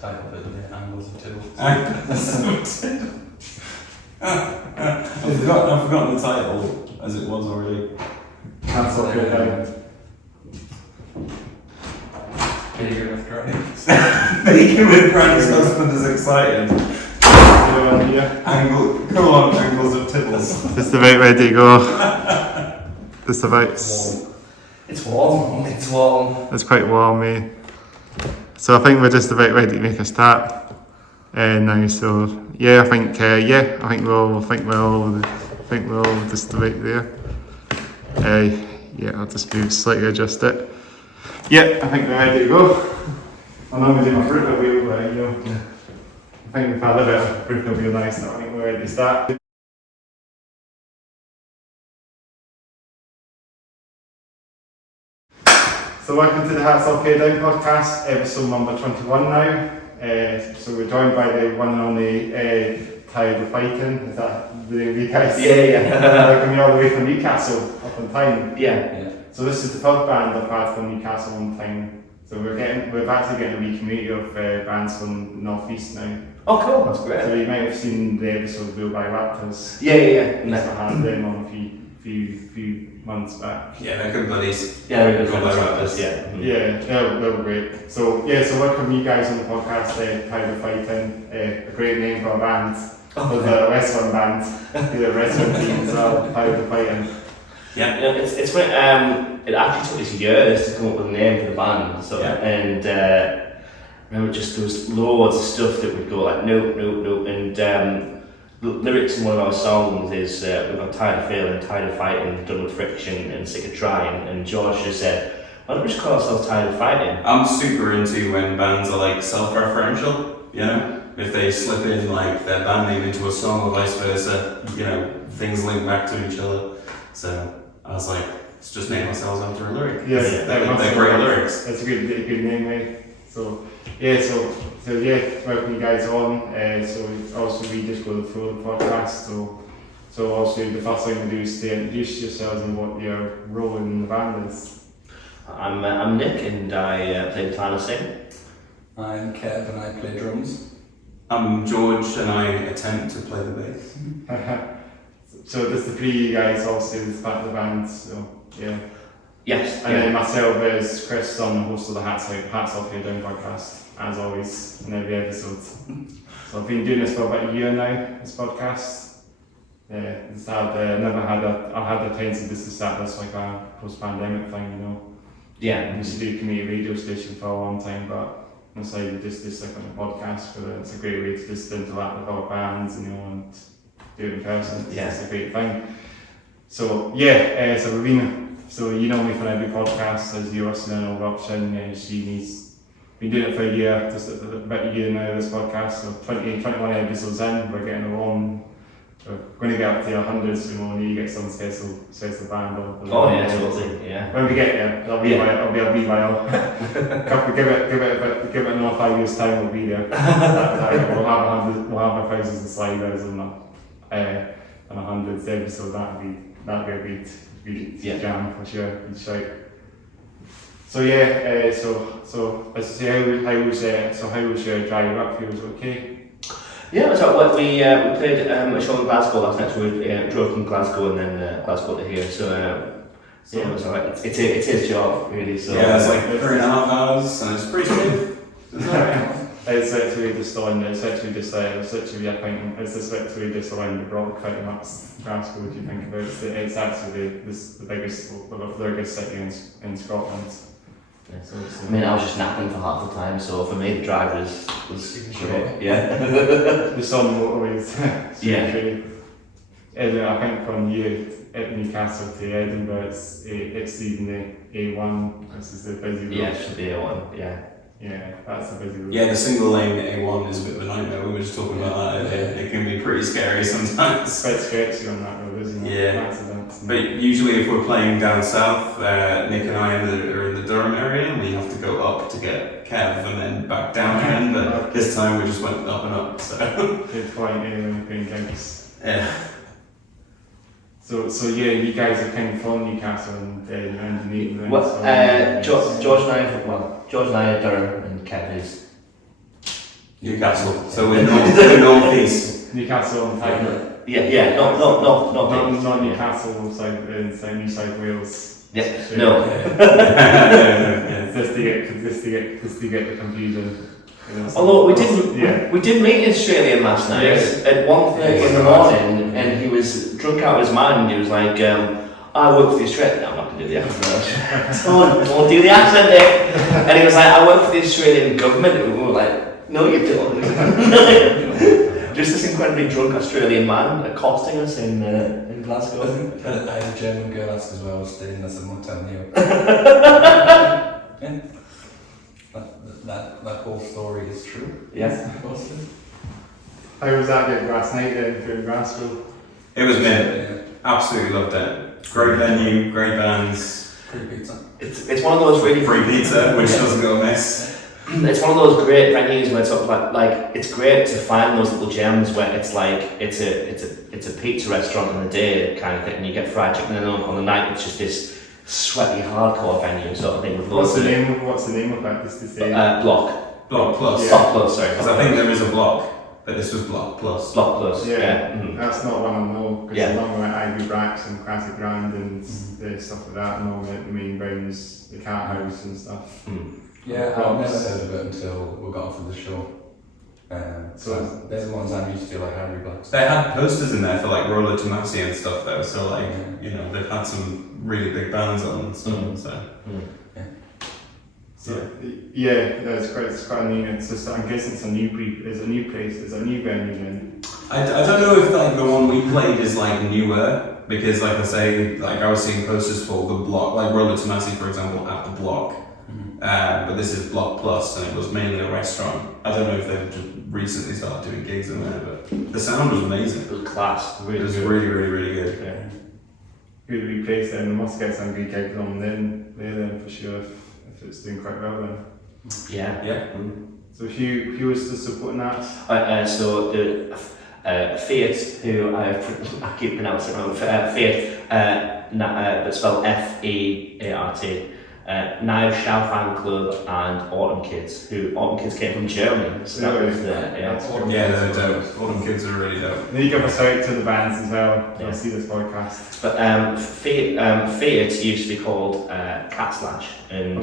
title of it, the Angles of Tibble. I've forgotten the title, as it was already. That's okay then. Bigger with Granny's. Bacon with Granny's husband is excited. Come on, Angles of Tibbles. Just about ready to go. Just about. It's warm. It's warm. It's quite warm, eh? So I think we're just about ready to make a start now. So yeah, I think we'll just about there. Yeah, I'll just move slightly, adjust it. Yeah, I think we're ready to go. I'm not going to do my fruit wheel, but I think we've had a bit of fruit wheel now, so I think we're ready to start. So welcome to the Hats Off Here Down podcast, episode number 21 now. So we're joined by the one and only Tired of Fighting. Is that the wee guys? Yeah. Coming all the way from Newcastle up on time. Yeah. So this is the third band I've had from Newcastle on time. So we're actually getting a wee community of bands from the North East now. Oh, cool. That's great. So you might have seen the episode Bill by Raptors. Yeah. I had them on a few months back. Yeah, they're good buddies. Yeah, we're good Bill by friends. Raptors. Yeah. Yeah, they're great. So welcome you guys on the podcast. Tired of Fighting, a great name for a band. There's a wrestling band, the wrestling team as well. Tired of Fighting. Yeah. You know, it's when it actually took us years to come up with a name for the band. So and remember, just there was loads of stuff that would go like nope, and the lyrics in one of our songs is we've got tired of failing, tired of fighting, done with friction, and sick of trying. And George just said, why don't we just call ourselves Tired of Fighting? I'm super into when bands are like self-referential, you know? If they slip in like their band name into a song or vice versa, you know, things link back to each other. So I was like, let's just name ourselves after a lyric. Yes, they're great lyrics. That's a good name, mate. So welcome you guys on. So also we just go through the podcast. So also the first thing to do is to introduce yourselves and what your role in the band is. I'm Nick, and I play guitar and sing. I'm Kev and I play drums. I'm George and I attempt to play the bass. So there's the three of you guys also as part of the band. So yeah. Yes. And then myself is Chris, I'm the host of the Hats Off Here Down podcast, as always, in every episode. So I've been doing this for about a year now, this podcast. I had the tendency just to start this like a post-pandemic thing, you know. Yeah. I used to do a community radio station for a long time, but I decided just like on a podcast, it's a great way to just interact with other bands, you know, and do it in person. It's a great thing. So So you know me from every podcast, as you're listening or watching. She's been doing it for a year, just about a year now, this podcast. So 21 episodes in, we're getting along. We're going to get up to 100 soon. We'll need to get some special band on. Oh yeah, totally. Yeah. When we get there, it'll be a wee while. give it another 5 years time, we'll be there. We'll have 1,000 sliders and 100th episode. That'd be a good jam for sure. Good shout. So how was your drive up here? Was it okay? Yeah, so we played a show in Glasgow last night. So we drove from Glasgow and then Glasgow to here. So it was alright. It's his job really. So yeah, it's like 3.5 hours, and it's pretty safe. It's literally just around the block, pretty much. Glasgow, what do you think about it? It's actually the biggest city in Scotland. I mean, I was just napping for half the time, so for me the drive was short. Yeah. The sun motorways. Yeah. I think from here at Newcastle to Edinburgh, it's even the A1. This is the busy road. Yeah, it should be A1. Yeah. Yeah, that's a busy road. Yeah, the single lane A1 is a bit of a nightmare. We were just talking about that. It can be pretty scary sometimes. It's quite sketchy on that road, isn't it? Yeah. Accidents. But usually if we're playing down south, Nick and I are in the Durham area, and we have to go up to get Kev and then back down again. But this time we just went up and up. So Good point, anyway, Green Kings. yeah. So yeah, you guys are kind of from Newcastle and underneath. Well, George and I are Durham, and Kev is Newcastle. So we're northeast. Newcastle Untitled. Yeah, not Not Newcastle, South New South Wales. Yeah, Sure. no. Just to get the confusion. Although Yeah. we did meet an Australian last night at 1:30 in the morning, and he was drunk out of his mind. He was like, "I work for the Australian." I'm not going to do the accent. Don't do the accent, Nick. And he was like, "I work for the Australian government." And we were like, "No, you don't." Just this incredibly drunk Australian man accosting us in Glasgow. I had a German girl ask as well, staying as a motel here. Yeah. That whole story is true. Yes. How was that gig last night then for Glasgow? It was mint. Absolutely loved it. Great venue, great bands, Free pizza. It's one of those really free pizza, which doesn't go amiss. It's one of those great venues where it's sort of like it's great to find those little gems where it's like it's a pizza restaurant on the day kind of thing, and you get fried chicken, and on the night it's just this sweaty hardcore venue sort of thing with What's loads the of name of that? Just to say. Block Block Plus. Yeah. Block Plus, sorry. Because I think there is a block, but this was Block Plus. Block Plus. Yeah, Yeah. Mhm. that's not one I know, because Yeah. along with Ivy Bracks and Classic Grand and stuff like that, and all the main grounds, the Cat House and stuff. Yeah, I've never heard of it until we got onto the show. So they're the ones I'm used to, like Harry Blacks. They had posters in there for like Rollo Tomasi and stuff though, so like, you know, they've had some really big bands on and stuff, so. So it's quite a new. It's just, I'm guessing it's a new place. It's a new venue then. I don't know if like the one we played is like newer, because like I say, like I was seeing posters for the Block, like Rollo Tomasi for example, at the Block. But this is Block Plus, and it was mainly a restaurant. I don't know if they've just recently started doing gigs in there, but the sound was amazing. It was class. Really It was good. really good. Yeah. Good replace then. We must get some good gigs on then for sure if it's doing quite well then. Yeah. Yeah. So who was the supporting that? So the Fiat, who I keep pronouncing it wrong, Fiat, but spelled F-E-A-R-T. Knives Show Fan Club and Autumn Kids, Autumn Kids came from Germany, so that was Yeah, they're dope. Autumn Kids are really dope. Then you give a shout to the bands as well. Yeah. I'll see this podcast. But Fiat used to be called Cat Slash, and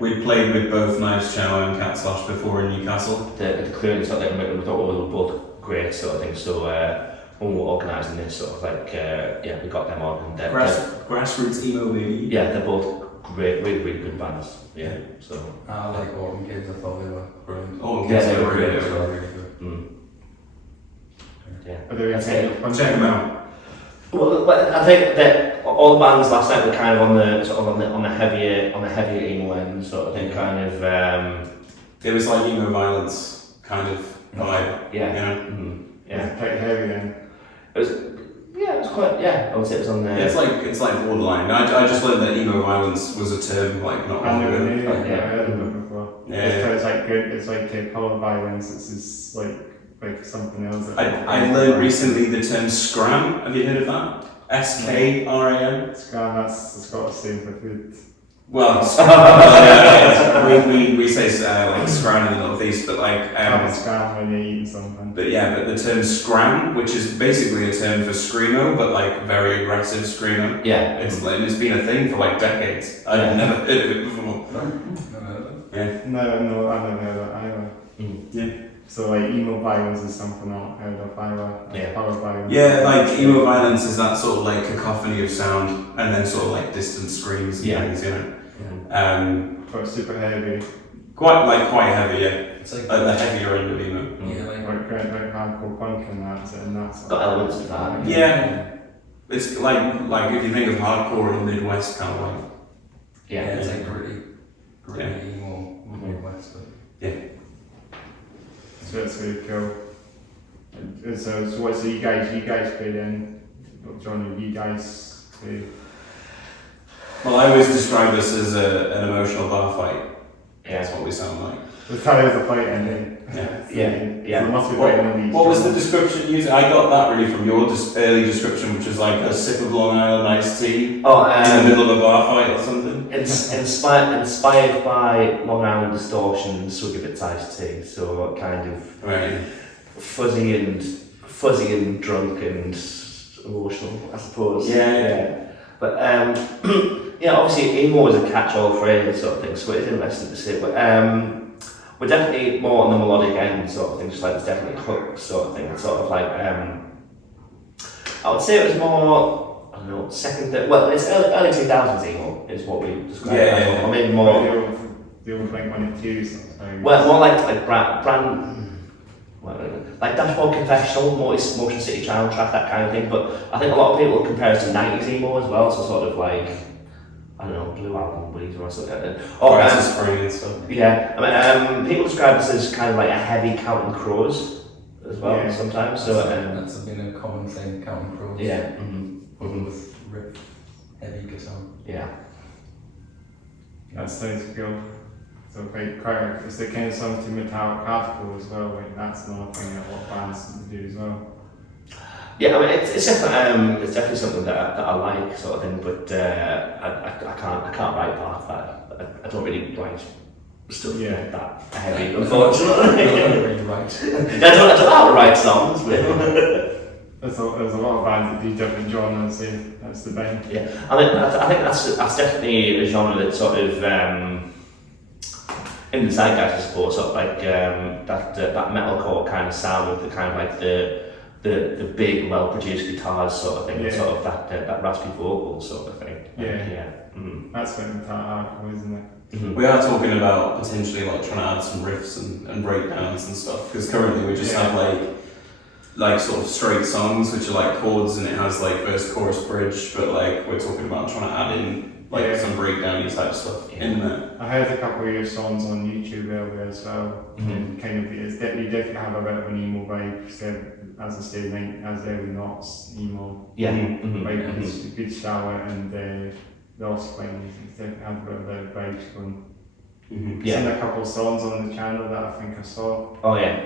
We played with both Knives Chow and Cat Slash before in Newcastle. the clearance that we thought we were both great sort of thing. So when we were organising this sort of like we got them on, and Grassroots emo baby. they're both great, really good bands. Yeah, so I like Autumn Kids, I thought they were brilliant. Autumn Yeah, Kids they are were really great. dope. Really good. yeah. Are they That's okay? Check them out. Well, I think that all the bands last night were kind of on the sort of on the heavier emo end sort of thing, kind of It was like emo violence kind of vibe. yeah. You know? Yeah, It's quite heavy then. it was quite I would say it was on the It's like borderline. I just learned that emo violence was a term like not I long never ago. knew that. Yeah. I heard of it before. Yeah. It's like good. It's like power violence. It's just like something else. I learned recently the term Skram. Have you heard of that? S-K-R-A-M? Scram. That's the Scottish saying for food. Well, we say like Scram in the northeast, but like Scram when you're eating something. but the term Scram, which is basically a term for screamo, but like very aggressive screamo. yeah. It's been a thing for like decades. I've never heard of it before. No, I never heard of that either. Yeah. So like emo violence is something I've heard of either. Yeah. Power violence. Yeah, like emo violence is that sort of like cacophony of sound, and then sort of like distant screams and things, you know. But super heavy. Quite heavy, yeah. It's like, Like the heavier end of emo. yeah, like Like hardcore punk and that. And that's Got elements of that. Yeah. It's like if you think of hardcore in the Midwest kind of like. yeah, Yeah. it's like gritty Yeah. emo Midwest. So that's really cool. And so what? So you guys play then? What genre you guys play? Well, I always describe this as an emotional bar fight. Yeah. That's what we sound like. The title of the fight ending. Yeah. So there must be vitamin D. What was the description used? I got that really from your early description, which was like a sip of Long Island iced tea in the middle of a bar fight or something. It's inspired by Long Island Distortion's Swig of Its Iced Tea, so kind of Right. fuzzy and drunk and emotional, I suppose. Yeah. But yeah, obviously emo is a catch-all phrase sort of thing, so it is interesting to say. But we're definitely more on the melodic end sort of thing, just like there's definitely hooks sort of thing. It's sort of like I would say it was more, I don't know, it's early 2000s emo is what we describe it as. I mean more the old Blink-182 sort of thing. well, more like brand. Like Dashboard Confessional, Motion City Soundtrack, that kind of thing. But I think a lot of people compare it to 90s emo as well, so sort of like, I don't know, Blue Album Breeze or something like that. Or Spring and stuff. yeah, I mean, people describe this as kind of like a heavy Counting Crows as well sometimes. So that's been a common thing, Counting Crows. yeah, With riff, heavy guitar. yeah. That sounds good. So it's the kind of songs to metallic hardcore as well. Like that's another thing that a lot of bands do as well. Yeah, I mean, it's definitely something that I like, sort of thing. But I can't write part of that. I don't really write stuff like that heavy, unfortunately. I don't really write. I don't know how to write songs, but There's a lot of bands that do different genres. That's the thing. yeah, I mean, I think that's definitely a genre that sort of in the zeitgeist, I suppose, sort of like that metalcore kind of sound with the kind of like the big, well-produced guitars sort of thing, sort of that raspy vocal sort of thing. That's when metallic hardcore, isn't it? Mm-hmm. We are talking about potentially like trying to add some riffs and breakdowns and stuff, because currently we just have like sort of straight songs which are like chords and it has like verse, chorus, bridge, but like we're talking about trying to add in like some breakdown type stuff in there. I heard a couple of your songs on YouTube earlier as well. And kind of, you definitely have a bit of an emo vibe. As I say, as early knots emo. Yeah. Like it's a good shower and the Offspring. It's definitely have a bit of the vibes going. I've seen a couple of songs on the channel that I think I saw. Oh yeah.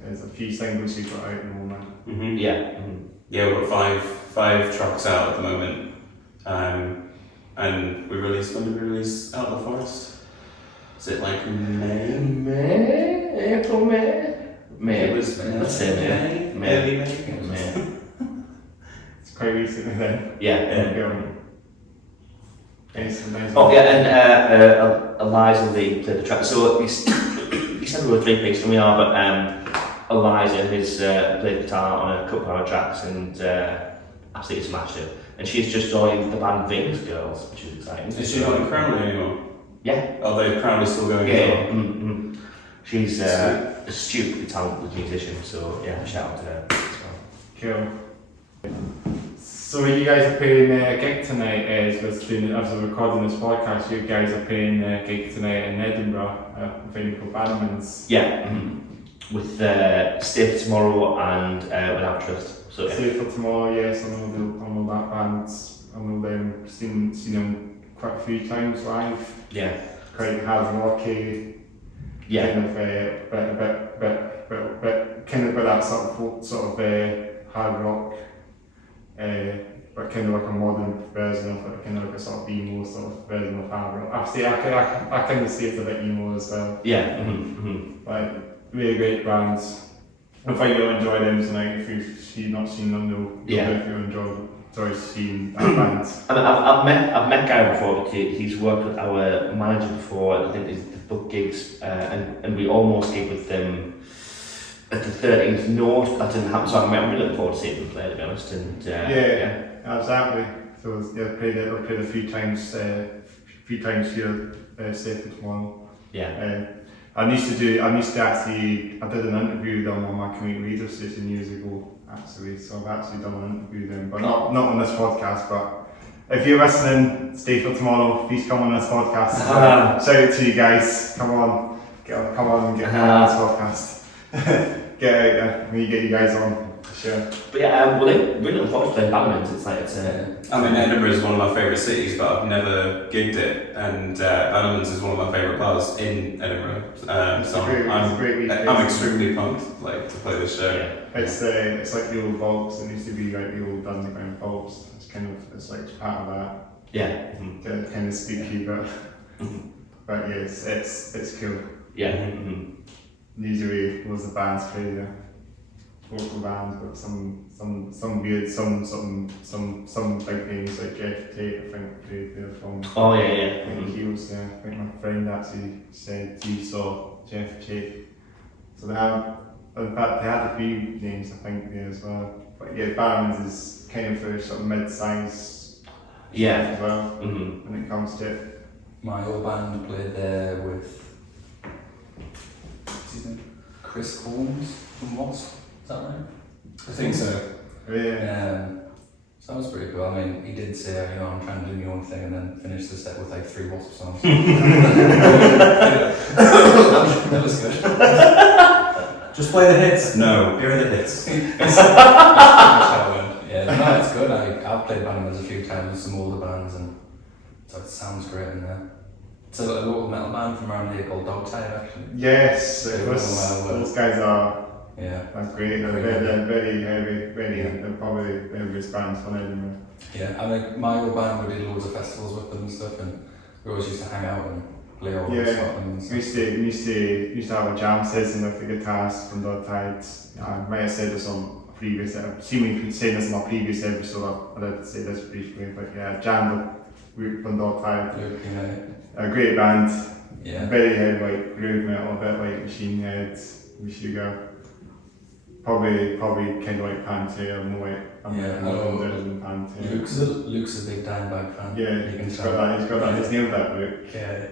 There's a few singles you've got out at the moment. Yeah. Yeah, we've got five tracks out at the moment. And when did we release Out of the Forest? Is it like April, May. It was Let's say May. Early May. It's quite recently then. Yeah. Nice. Oh yeah, and Eliza Lee played the track. So he said we were 3 piece, and we are, but Eliza has played guitar on a couple of our tracks and absolutely smashed it. And she's just joined the band Venus Girls, which is exciting. Is she not in Crowley anymore? Yeah. Are they Crowley still going as well? She's a stupidly talented musician, so yeah, shout out to her as well. Cool. So you guys are playing a gig tonight as we're recording this podcast. You guys are playing a gig tonight in Edinburgh at a venue called Bannermans. Yeah. With Stay for Tomorrow and Without Trust. So yeah. Stay for Tomorrow, yes, I know that band. I know them, seen them quite a few times live. Yeah. Quite hard rocky. Yeah. Kind of bit kind of that sort of hard rock. But kind of like a modern version of it, kind of like a sort of emo sort of version of hard rock. I kind of see it a bit emo as well. Yeah. Like really great bands. I think you'll enjoy them tonight if you've not seen them. You'll if you enjoy seeing that band. And I've met Gary before because he's worked with our manager before. I think they've booked gigs, and we almost gig with them at the 13th Note, but that didn't happen. So I'm really looking forward to seeing them play, to be honest. And Exactly. So I've played a few times here. Stay for Tomorrow. Yeah. I did an interview with them on my community radio station years ago, actually. So I've actually done an interview with them, but not on this podcast. But if you're listening, Stay for Tomorrow, please come on this podcast. Shout out to you guys. Come on and get on this podcast. Get out there. We need to get you guys on. Sure. But yeah, well, they really look forward to playing Bannermans. It's like, it's I mean, Edinburgh is one of my favourite cities, but I've never gigged it, and Bannermans is one of my favourite bars in Edinburgh. So I'm extremely pumped like to play this show. It's like the old vaults. It used to be like the old underground vaults. It's like part of that. Yeah. The kind of spooky, but yeah, it's cool. Yeah. Usually loads of bands play there. Local bands, but some weird, some big names like Jeff Tate, I think played there from. Oh yeah. I think he was there. I think my friend actually said he saw Jeff Tate. So they have, in fact, they had a few names I think there as well. But yeah, Bannermans is kind of for sort of mid-size as well when it comes to it. My old band played there with what's his name? Chris Holmes from Wasp. Is that right? I think so. Yeah. So that was pretty cool. I mean, he did say, I'm trying to do my own thing, and then finish the set with like 3 Wasp songs. That was good. Just play the hits. No, here are the hits. That's how it went. Yeah, no, it's good. I've played Bannermans a few times with some older bands, and so it sounds great in there. It's a local metal band from around here called Dogtide, actually. Yes, those guys are. Yeah, that's great. They're very heavy, they're probably the heaviest bands from Edinburgh. Yeah, I mean, my old band, we did loads of festivals with them and stuff, and we always used to hang out and play all over Scotland and stuff. We used to have a jam session with the guitarists from Dogtide. I might have said this on a previous episode. See me saying this in my previous episode. I did say this briefly, but yeah, jammed with from Dogtide. A great band. Yeah. Very heavy, like groove metal, a bit like Machine Heads, Sugar. Probably kind of like Pantera, more like Pantera. Luke's a big Dimebag fan. Yeah, he's got that. He's nailed that look. Yeah.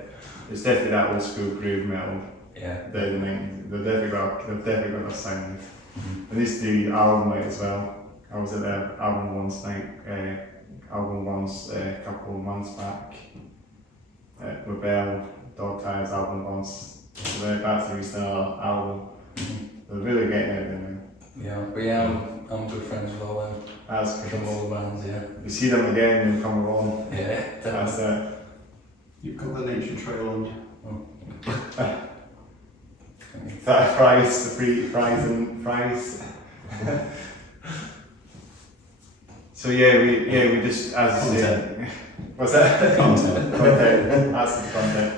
It's definitely that old school groove metal. Yeah. They've definitely got a sound. And they used to do album night as well. I was at their album once a couple of months back. Rebel, Dogtide's album once. So that's the recent album. They're really getting out there now. Yeah, but yeah, I'm good friends with all them. That's from all the bands, yeah. You see them again and come along. Yeah, that's it. You've got the nature trail on you. That fries, the free fries and fries. So we just, as I say, what's that? Content. That's the content.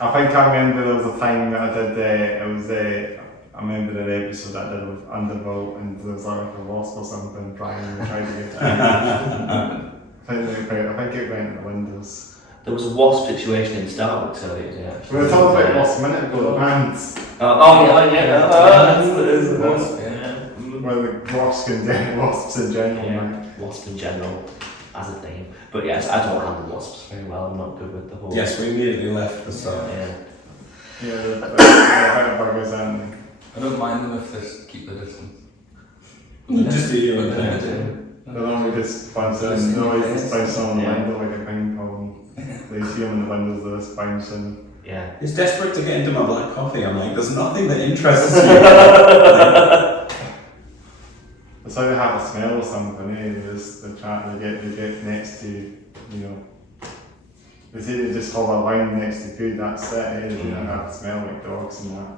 I think I remember there was a time that I did, I remember the episode that I did with Undervolt, and there was like a wasp or something trying to get it. I think it went in the windows. There was a wasp situation in Starbucks, so yeah. We were talking about wasp a minute ago, the bands. Well, the wasps in general. Yeah, wasp in general, as a thing. But yes, I don't handle wasps very well. I'm not good with the whole. Yes, we immediately left the start. Yeah, they're buggers, aren't they? I don't mind them if they keep the distance. Just do your own thing. thing. They normally just bounce in, they always just bounce on the window like a ping pong. They see them in the windows, they just bounce in. Yeah. He's desperate to get into my black coffee. I'm like, there's nothing that interests you. It's like they have a smell or something, they get next to, they say they just hold a line next to food, that's it, they don't have a smell like dogs and that.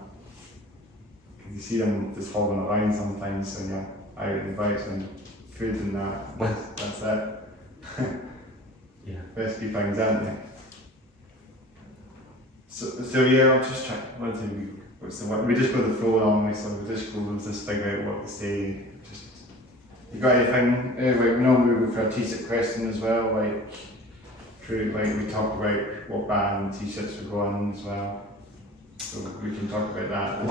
Because you see them just holding a line sometimes when you're out and about and food and that's it. Yeah. Recipe things, aren't they? So yeah, I'll just try, we just go the flow along, so we just figure out what to say. You got anything? We normally go for a t-shirt question as well. We talk about what band t-shirts we're going as well. So we can talk about that.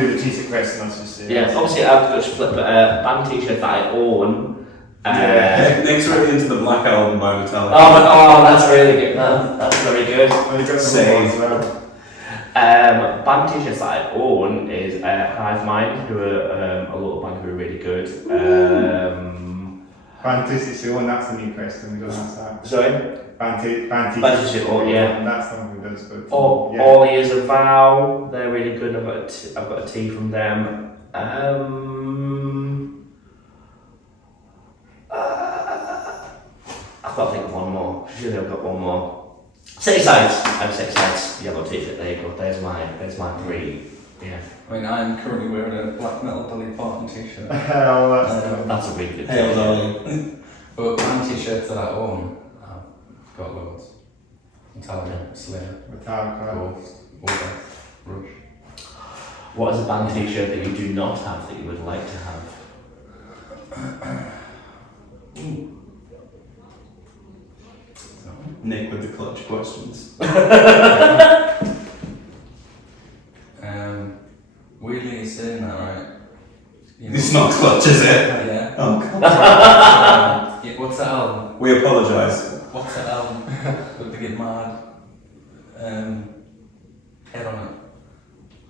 Do the t-shirt question, as you say. Yeah, obviously I've got a split, but band t-shirt that I own. Nick's really into the Black Album by Metalheads. Oh, that's really good. That's very good. Well, you got some as well. Band t-shirts that I own is Hive Mind, who are a local band who are really good. Band t-shirts you own, that's the new question, we don't ask that. Sorry? Band t-shirts you own, yeah. That's something we does good. All Ears of Vow, they're really good. I've got a tee from them. City Sights. I'm City Sights. Yellow t-shirt. There you go. There's my 3. Yeah. I mean, I'm currently wearing a black metal Dolly Parton t-shirt. Hell, That's a really good Hail t-shirt. Dolly. But band t-shirts that I own, I've got loads. Metallica, Slayer, Metallica. Ghost, Opeth, Rush. What is a band t-shirt that you do not have that you would like to have? Nick with the clutch questions. Weirdly, you're saying that, right? You know, It's not clutch, is it? yeah. Oh, God. Yeah, what's that album? We apologise. What's that album? With the Get Mad head on it.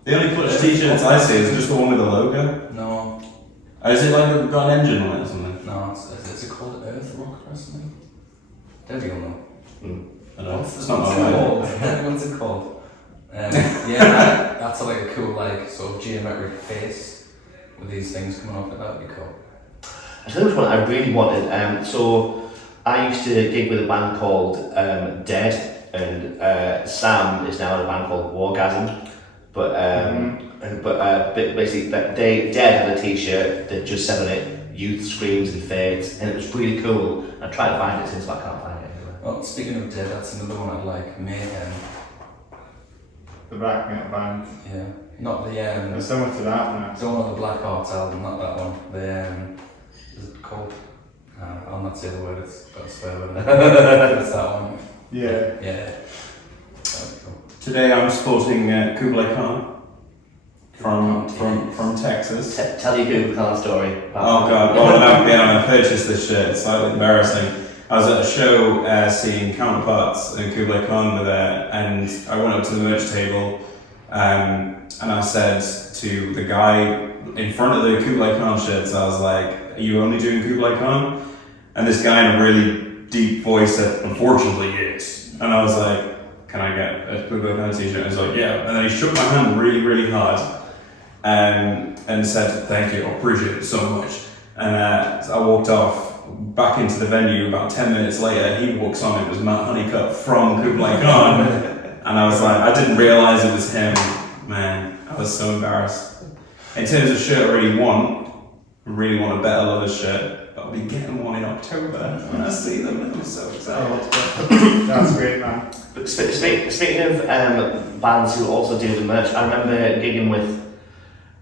The only clutch t-shirts I see is just the one with the logo. No, Is it like it's got an engine on it or something? no, is it called Earth Rock or something? Debbie will know. I don't know. What's It's it not my way. called? What's it called? Yeah, that's like a cool, like, sort of geometric face with these things coming off it. That would be cool. I tell you which one I really wanted. So I used to gig with a band called Dead, and Sam is now in a band called Wargasm. But basically, Dead had a t-shirt that just said on it "Youth Screams and Fades," and it was really cool. I tried to find it since, but I can't find it anywhere. Well, speaking of Dead, that's another one I'd like. Mayhem. The black metal band. Yeah, not the It's similar to that one. don't know the Black Hearts album, not that one. The is it called? I'll not say the word. It's got a swear word in it. It's that one. Yeah. Yeah. That'd be cool. Today I'm sporting Kublai Khan from Texas. Tell your Google Khan story. Oh God! Well, I purchased this shirt. It's slightly embarrassing. I was at a show seeing Counterparts and Kublai Khan were there, and I went up to the merch table, and I said to the guy in front of the Kublai Khan shirts, I was like, "Are you only doing Kublai Khan?" And this guy in a really deep voice said, "Unfortunately, yes." And I was like, "Can I get a Kublai Khan t-shirt?" I was like, "Yeah." And then he shook my hand really, really hard, and said, "Thank you, I appreciate it so much." And I walked off. Back into the venue about 10 minutes later, he walks on, it was Matt Honeycutt from Kublai Khan. And I was like, I didn't realise it was him. Man, I was so embarrassed. In terms of shirt I really want a Better Lovers shirt, but I'll be getting one in October when I see them, and I'm so excited. That's great, man. But speaking of bands who also do the merch, I remember gigging with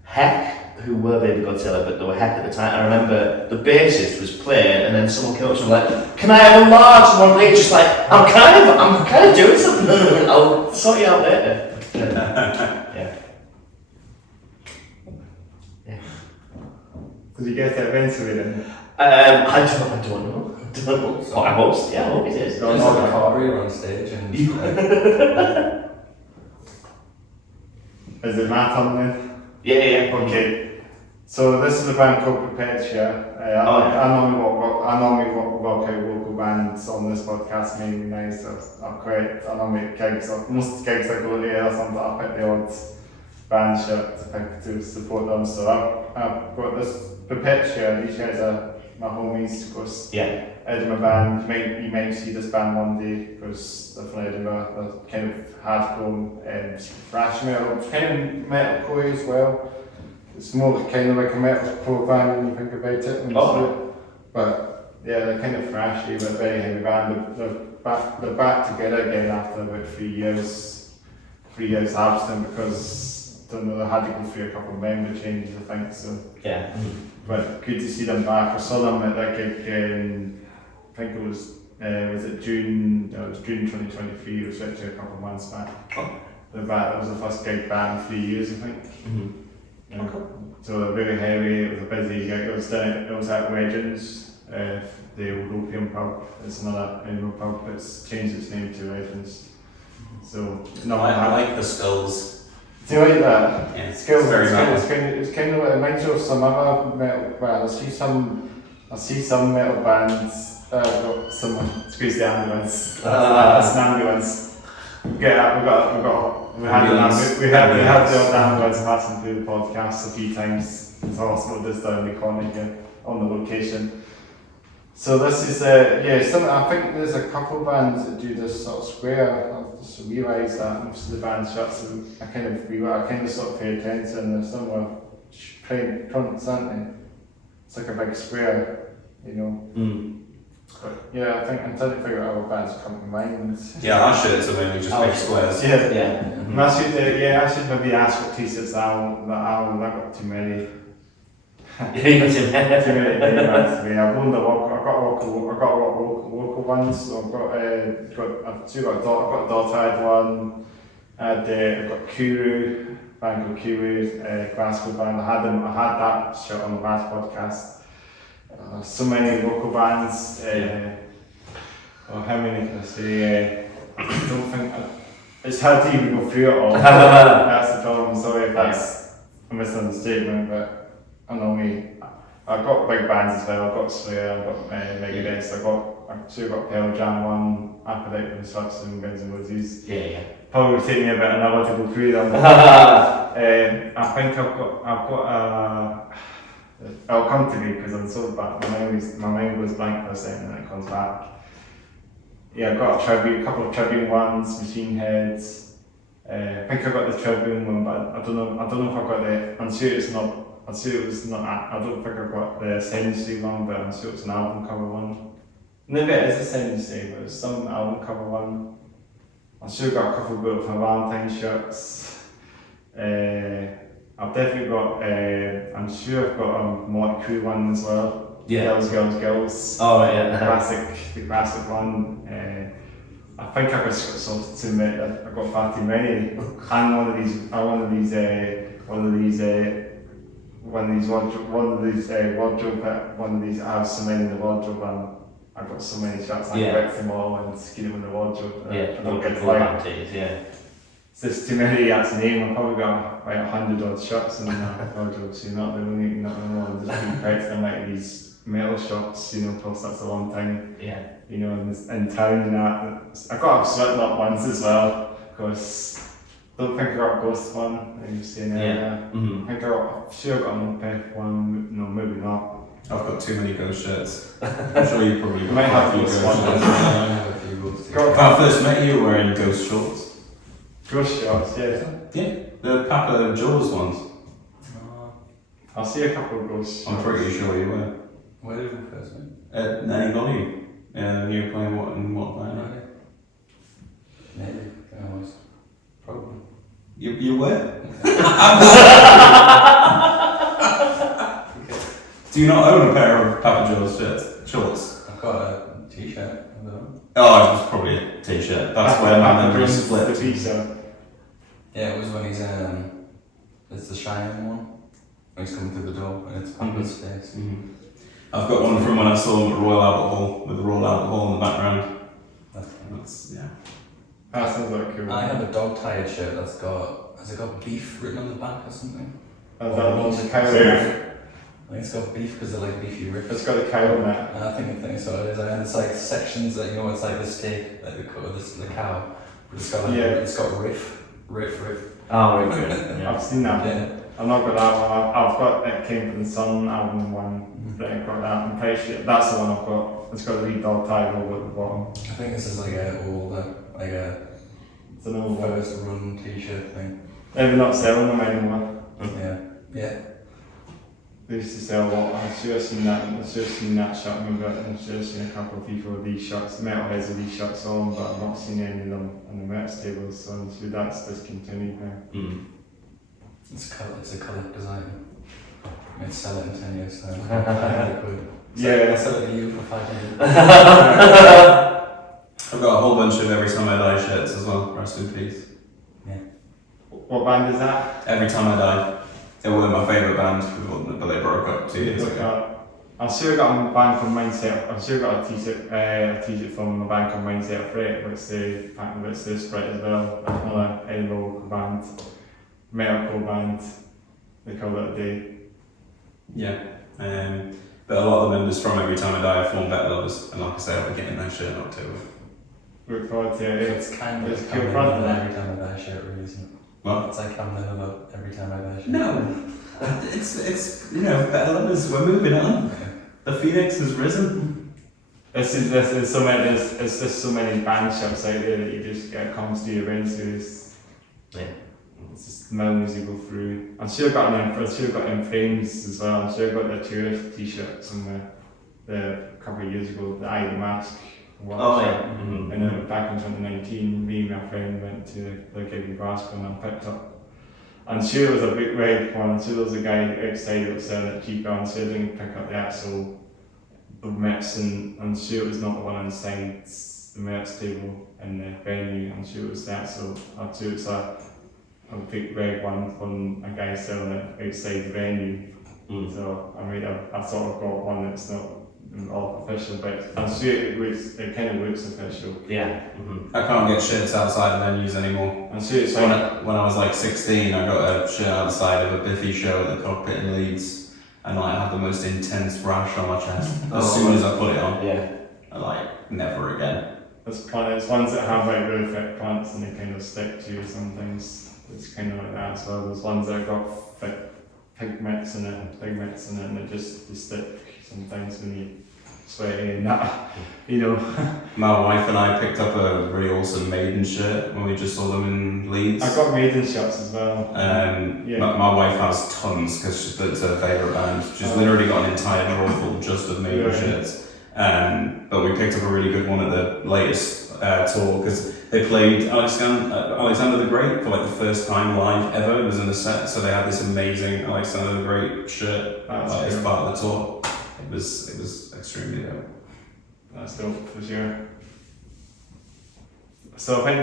Heck, who were Baby Godzilla, but they were Heck at the time. I remember the bassist was playing, and then someone came up to me like, "Can I have a large?" And one day, just like, I'm kind of doing something. I'll sort you out later. Yeah. Did you get that eventually then? I don't know. Well, I hope so. Yeah, I hope it is. There's like a carrier on stage and Is it Matt on then? Yeah. Okay. So this is a band called Perpetua. I normally walk out local bands on this podcast mainly now, so I normally gigs, most gigs I go to or something, I pick the odd band shirt to support them. So I've got this Perpetua. These guys are my homies, of course. Yeah. Edinburgh band. You might see this band one day because they're from Edinburgh. They're kind of hardcore thrash metal, kind of metalcore as well. It's more kind of like a metalcore band when you think about it. But yeah, they're kind of thrashy, but very heavy band. They're back together again after about 3 years. 3 years absent because I don't know, they had to go through a couple of member changes, I think. So Yeah. but good to see them back. I saw them at that gig in, I think it was it June? No, it was June 2023. It was actually a couple of months back. That was the first gig back in 3 years, I think. Mm-hmm. Yeah. So they're very heavy. It was a busy gig. It was at Legends, the old Opium pub. It's another pub that's changed its name to Legends. So I like the skulls. do you like that? Yeah, it's It's very metal. it's kind of like, it reminds you of some other metal bands. I see some metal bands. Got someone squeeze the ambulance. That's an ambulance. We had the odd ambulance passing through the podcast a few times. The hospital just down the corner here on the location. So this is I think there's a couple bands that do this sort of square. I've just realised that most of the band shirts, I kind of sort of pay attention. There's some are print fronts, aren't they? It's like a big square, you know. But yeah, I think I'm trying to figure out what bands come to mind. Yeah, our shirts are mainly just big squares. Yeah. Yeah. I should maybe ask what t-shirts I've got too many. You got too many. Too many bands to me. I've got a lot of local ones. So I've got a dot-eyed one. I've got Kuru, band called Kuru, Glasgow band. I had that shirt on the last podcast. So many local bands. How many can I say? I don't think it's hard to even go through it all. That's the problem. Sorry if that's a misunderstatement, but I know me. I've got big bands as well. I've got Slayer, I've got Megadeth, I've still got Pearl Jam one, Appetite for Destruction, Guns N' Roses. Yeah. Probably would take me about an hour to go through them. I think I'll come to me because I'm so bad. My mind goes blank for a second and then it comes back. Yeah, I've got a couple of Tribune ones, Machine Heads. I think I got the Tribune one, but I don't know if I got the. I'm sure it's not. I don't think I got the Ascendancy one, but I'm sure it's an album cover one. Maybe it is Ascendancy, but it's some album cover one. I'm sure I got a couple of my Valentine shirts. I've definitely got. I'm sure I've got a Motley Crue one as well. Yeah. Girls. Oh right, yeah. The classic one. I think I got to admit I got far too many. And one of these. I have so many in the wardrobe, and I've got so many shirts. I collect them all and skin them in the wardrobe. Yeah. I don't get to Full like. tees, yeah. There's too many to name. I've probably got like 100 odd shirts in the wardrobe, so you're not the only one. Just keep collecting like these metal shops, you know, plus that's a long time. Yeah. You know, in town and that. I got a Slipknot ones as well, because I don't think I got a Ghost one, like you were saying earlier. Mm-hmm. I'm sure I got an Opeth one, no, maybe not. I've got too many ghost shirts. I'm sure you probably Might have a few Ghost ghost ones. shirts. I have a few books. When I first met you, wearing ghost shorts. Ghost shorts, yeah. Yeah, the Papa Jaws ones. I'll see a couple of Ghost shorts. I'm pretty sure you were. Where did we first meet? At Nanny Volume. You were playing what band? Right. Maybe. I was. Probably. You were? Do you not own a pair of Papa Jaws shorts? I've got a t-shirt. I don't know. Oh, it was probably a t-shirt. That's where my memory split. The pizza. Yeah, it was when he's it's the Shining one. When he's coming through the door and it's Papa's face. Mm-hmm. I've got one from when I saw him at Royal Albert Hall with the Royal Albert Hall in the background. That's yeah. That sounds like cool. I have a dog-tired shirt has it got beef written on the back or something? That one's a cow. I think it's got beef because they're like beefy ribs. It's got a cow on that. I think so it is. And it's like sections that, you know, it's like the steak, like the cow. But it's got like, it's got riff. Oh, right, good. Yeah. I've seen that. Yeah. I've not got that one. I've got it Came from the Sun album one. I've got that. I'm pretty sure that's the one I've got. It's got a wee dog title at the bottom. I think this is like It's an old one. first run t-shirt thing. They're not selling them anymore. Yeah. They used to sell a lot. I've sure seen that shot maybe, and I've sure seen a couple of people with these shirts, metalheads with these shirts on, but I've not seen any of them on the merch tables, so I'm sure that's discontinued now. It's a collector's item. I'd sell it in 10 years time. Yeah. I'll sell it to you for 500. I've got a whole bunch of Every Time I Die shirts as well. Rest in peace. What band is that? Every Time I Die. They were my favourite band, but they broke up 2 years ago. I'm sure I got a band called Mindset. I'm sure I got a t-shirt from a band called Mindset Freight, which the Sprite as well. Another Edinburgh local band, metalcore band. They call it a day. Yeah. But a lot of the members from Every Time I Die are former Better Lovers, and like I say, I'll be getting that shirt in October. Look forward to it. It's kind of It's Cam cool front, Miller isn't Every Time I Die shirt, really, isn't it? What? It's like Cam Miller Every Time I Die shirt. No. It's Better Lovers, we're moving on. The Phoenix has risen. There's so many there's just so many band shops out there that you just comes to events. It's just millions you go through. I'm sure I got in frames as well. I'm sure I got the tourist t-shirts from the couple of years ago, the Eye the Mask workshop. And then back in 2019, me and my friend went to the gig in Glasgow and I picked up. I'm sure there was a big red one. I'm sure there was a guy outside that was selling it cheaper. I'm sure I didn't pick up the actual merch, and I'm sure it was not the one inside the merch table in the venue. I'm sure it was the actual. I'm sure it's a big red one from a guy selling it outside the venue. So I sort of got one that's not all official, but I'm sure it kind of looks official. Yeah. I can't get shirts outside of venues anymore. I'm sure it's So when I was like 16, I got a shirt outside of a Biffy show at the Cockpit in Leeds, and I had the most intense rash on my chest as soon as I put it on. Yeah. I never again. There's ones that have like really thick plants and they kind of stick to you sometimes. It's kind of like that as well. There's ones that have got thick pigments in it, and they just stick sometimes when you sweaty and that, My wife and I picked up a really awesome Maiden shirt when we just saw them in Leeds. I got Maiden shirts as well. My wife has tons because it's her favourite band. She's literally got an entire drawer full just of Maiden shirts. But we picked up a really good one at the latest tour because they played Alexander the Great for like the first time live ever. It was in the set, so they had this amazing Alexander the Great shirt as part of the tour. It was extremely dope. That's dope for sure. So I think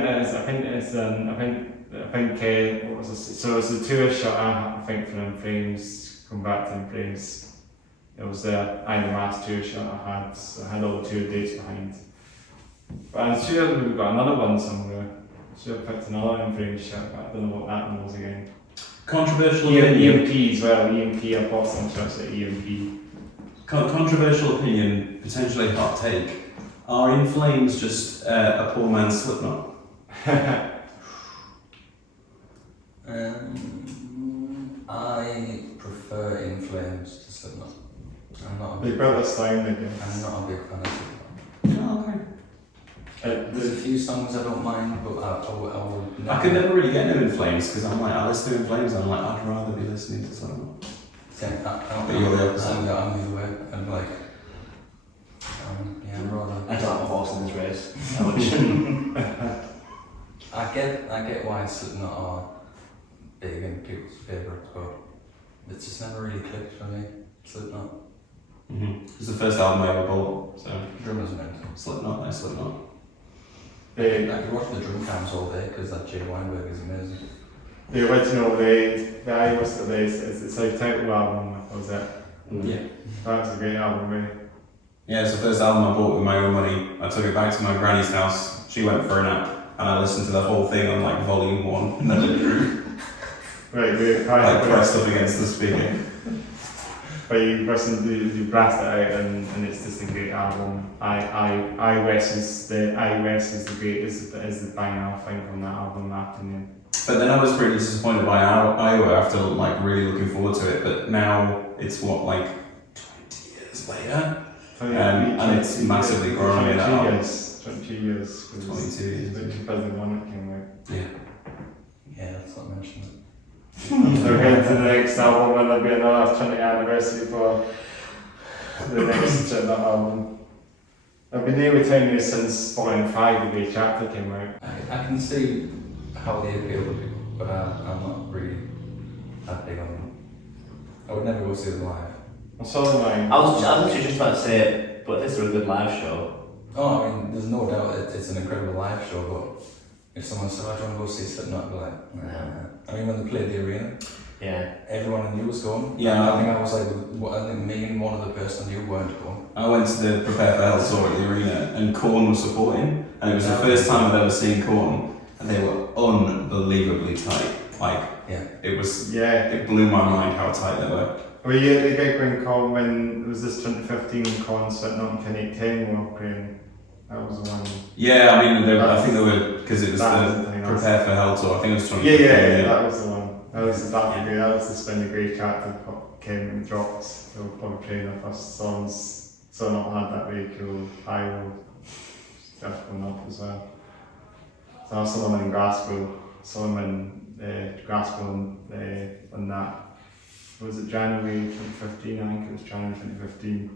what was this? So it was the tour shot I think for them frames. Come back to them frames. It was the Eye the Mask tour shot I had. So I had all the tour dates behind. But I'm sure we've got another one somewhere. I'm sure I picked another frame shot, but I don't know what that one was again. Controversial EMP as well. EMP. I bought some shots at EMP. Controversial opinion, potentially hot take. Are In Flames just a poor man's Slipknot? I prefer In Flames to Slipknot. They built a sound again. I'm not a big fan of Slipknot. Oh, okay. There's a few songs I don't mind, but I would never. I could never really get into In Flames because I'm like, I listen to In Flames and I'm like, I'd rather be listening to Slipknot. But you're the opposite. I'm the way. I'm like, I'd rather. I don't have a horse in this race. I get why Slipknot are big and people's favourites, but it's just never really clicked for me. Slipknot. It's the first album I ever bought, so Drummers meant. Slipknot. I could watch the drum cams all day because that Jay Weinberg is amazing. The original, the I was the it's like title album, was it? Yeah. That's a great album, really. Yeah, it's the first album I bought with my own money. I took it back to my granny's house. She went for a nap, and I listened to the whole thing on like volume 1 in the living room. Right, we pressed up against the speaker. But you blast it out, and it's just a great album. I West is the great is the banger thing from that album, in my opinion. But then I was pretty disappointed by Iowa after like really looking forward to it. But now it's what, like 20 years later, and it's massively grown on me. 22 years. 22 years. 2001 it came out. Yeah, that's not mentioned. So we're heading to the next album, and there'll be another 20th anniversary for the next album. I've been nearly 10 years since Volume 5 of the Chapter came out. I can see how they appeal to people, but I'm not really that big on them. I would never go see them live. I saw them live. I was actually just about to say it, but this is a good live show. Oh, I mean, there's no doubt it's an incredible live show, but if someone said, I don't want to go see Slipknot, I'd be like, nah. I mean, when they played the arena, everyone I knew was going. Yeah. I think I was like, I think me and one other person I knew weren't going. I went to the Prepare for Hell tour at the arena, and Korn was supporting, and it was the first time I'd ever seen Korn, and they were unbelievably tight. Like, it was, it blew my mind how tight they were. Were you at the gig when it was this 2015 concert, not in Connect 10 were playing? That was the one. Yeah, I mean, I think they were, because it was the Prepare for Hell tour, I think it was 2015. Yeah, that was the one. That was the Spin the Grey Chapter came and dropped. They were probably playing the first songs So not had that really cool pyro stuff going up as well. So I saw them in Glasgow, on that. Was it January 2015? I think it was January 2015.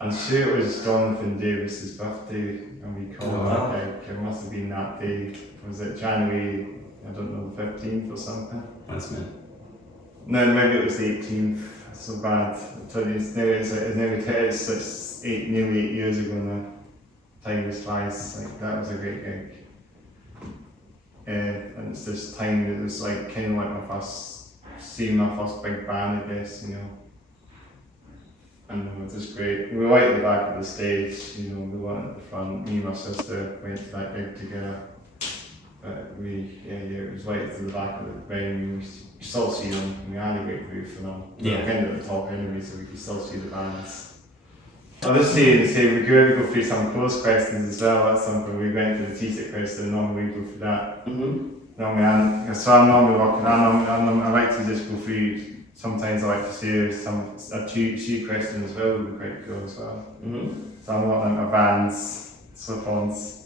I'm sure it was Jonathan Davis's birthday, and we called wow. it must have been that day. Was it January, I don't know, the 15th or something? That's me. No, maybe it was the 18th. So bad. It's nearly 8 years ago now. Time just flies. Like, that was a great gig. And it's this time that was like kind of like my first big band, I guess, you know. And it was just great. We were right at the back of the stage, you know, we weren't at the front. Me and my sister went to that gig together. But it was right to the back of the venue. We still see them. We had a great view for them. We were kind of at the top anyway, so we could still see the bands. I'll just say we could go through some close questions as well. That's something we went to the T-shirt question. Normally we go through that. Normally, so I'm normally working. I like to just go through. Sometimes I like to say a two question as well would be quite cool as well. So I'm not into bands, slip-ons.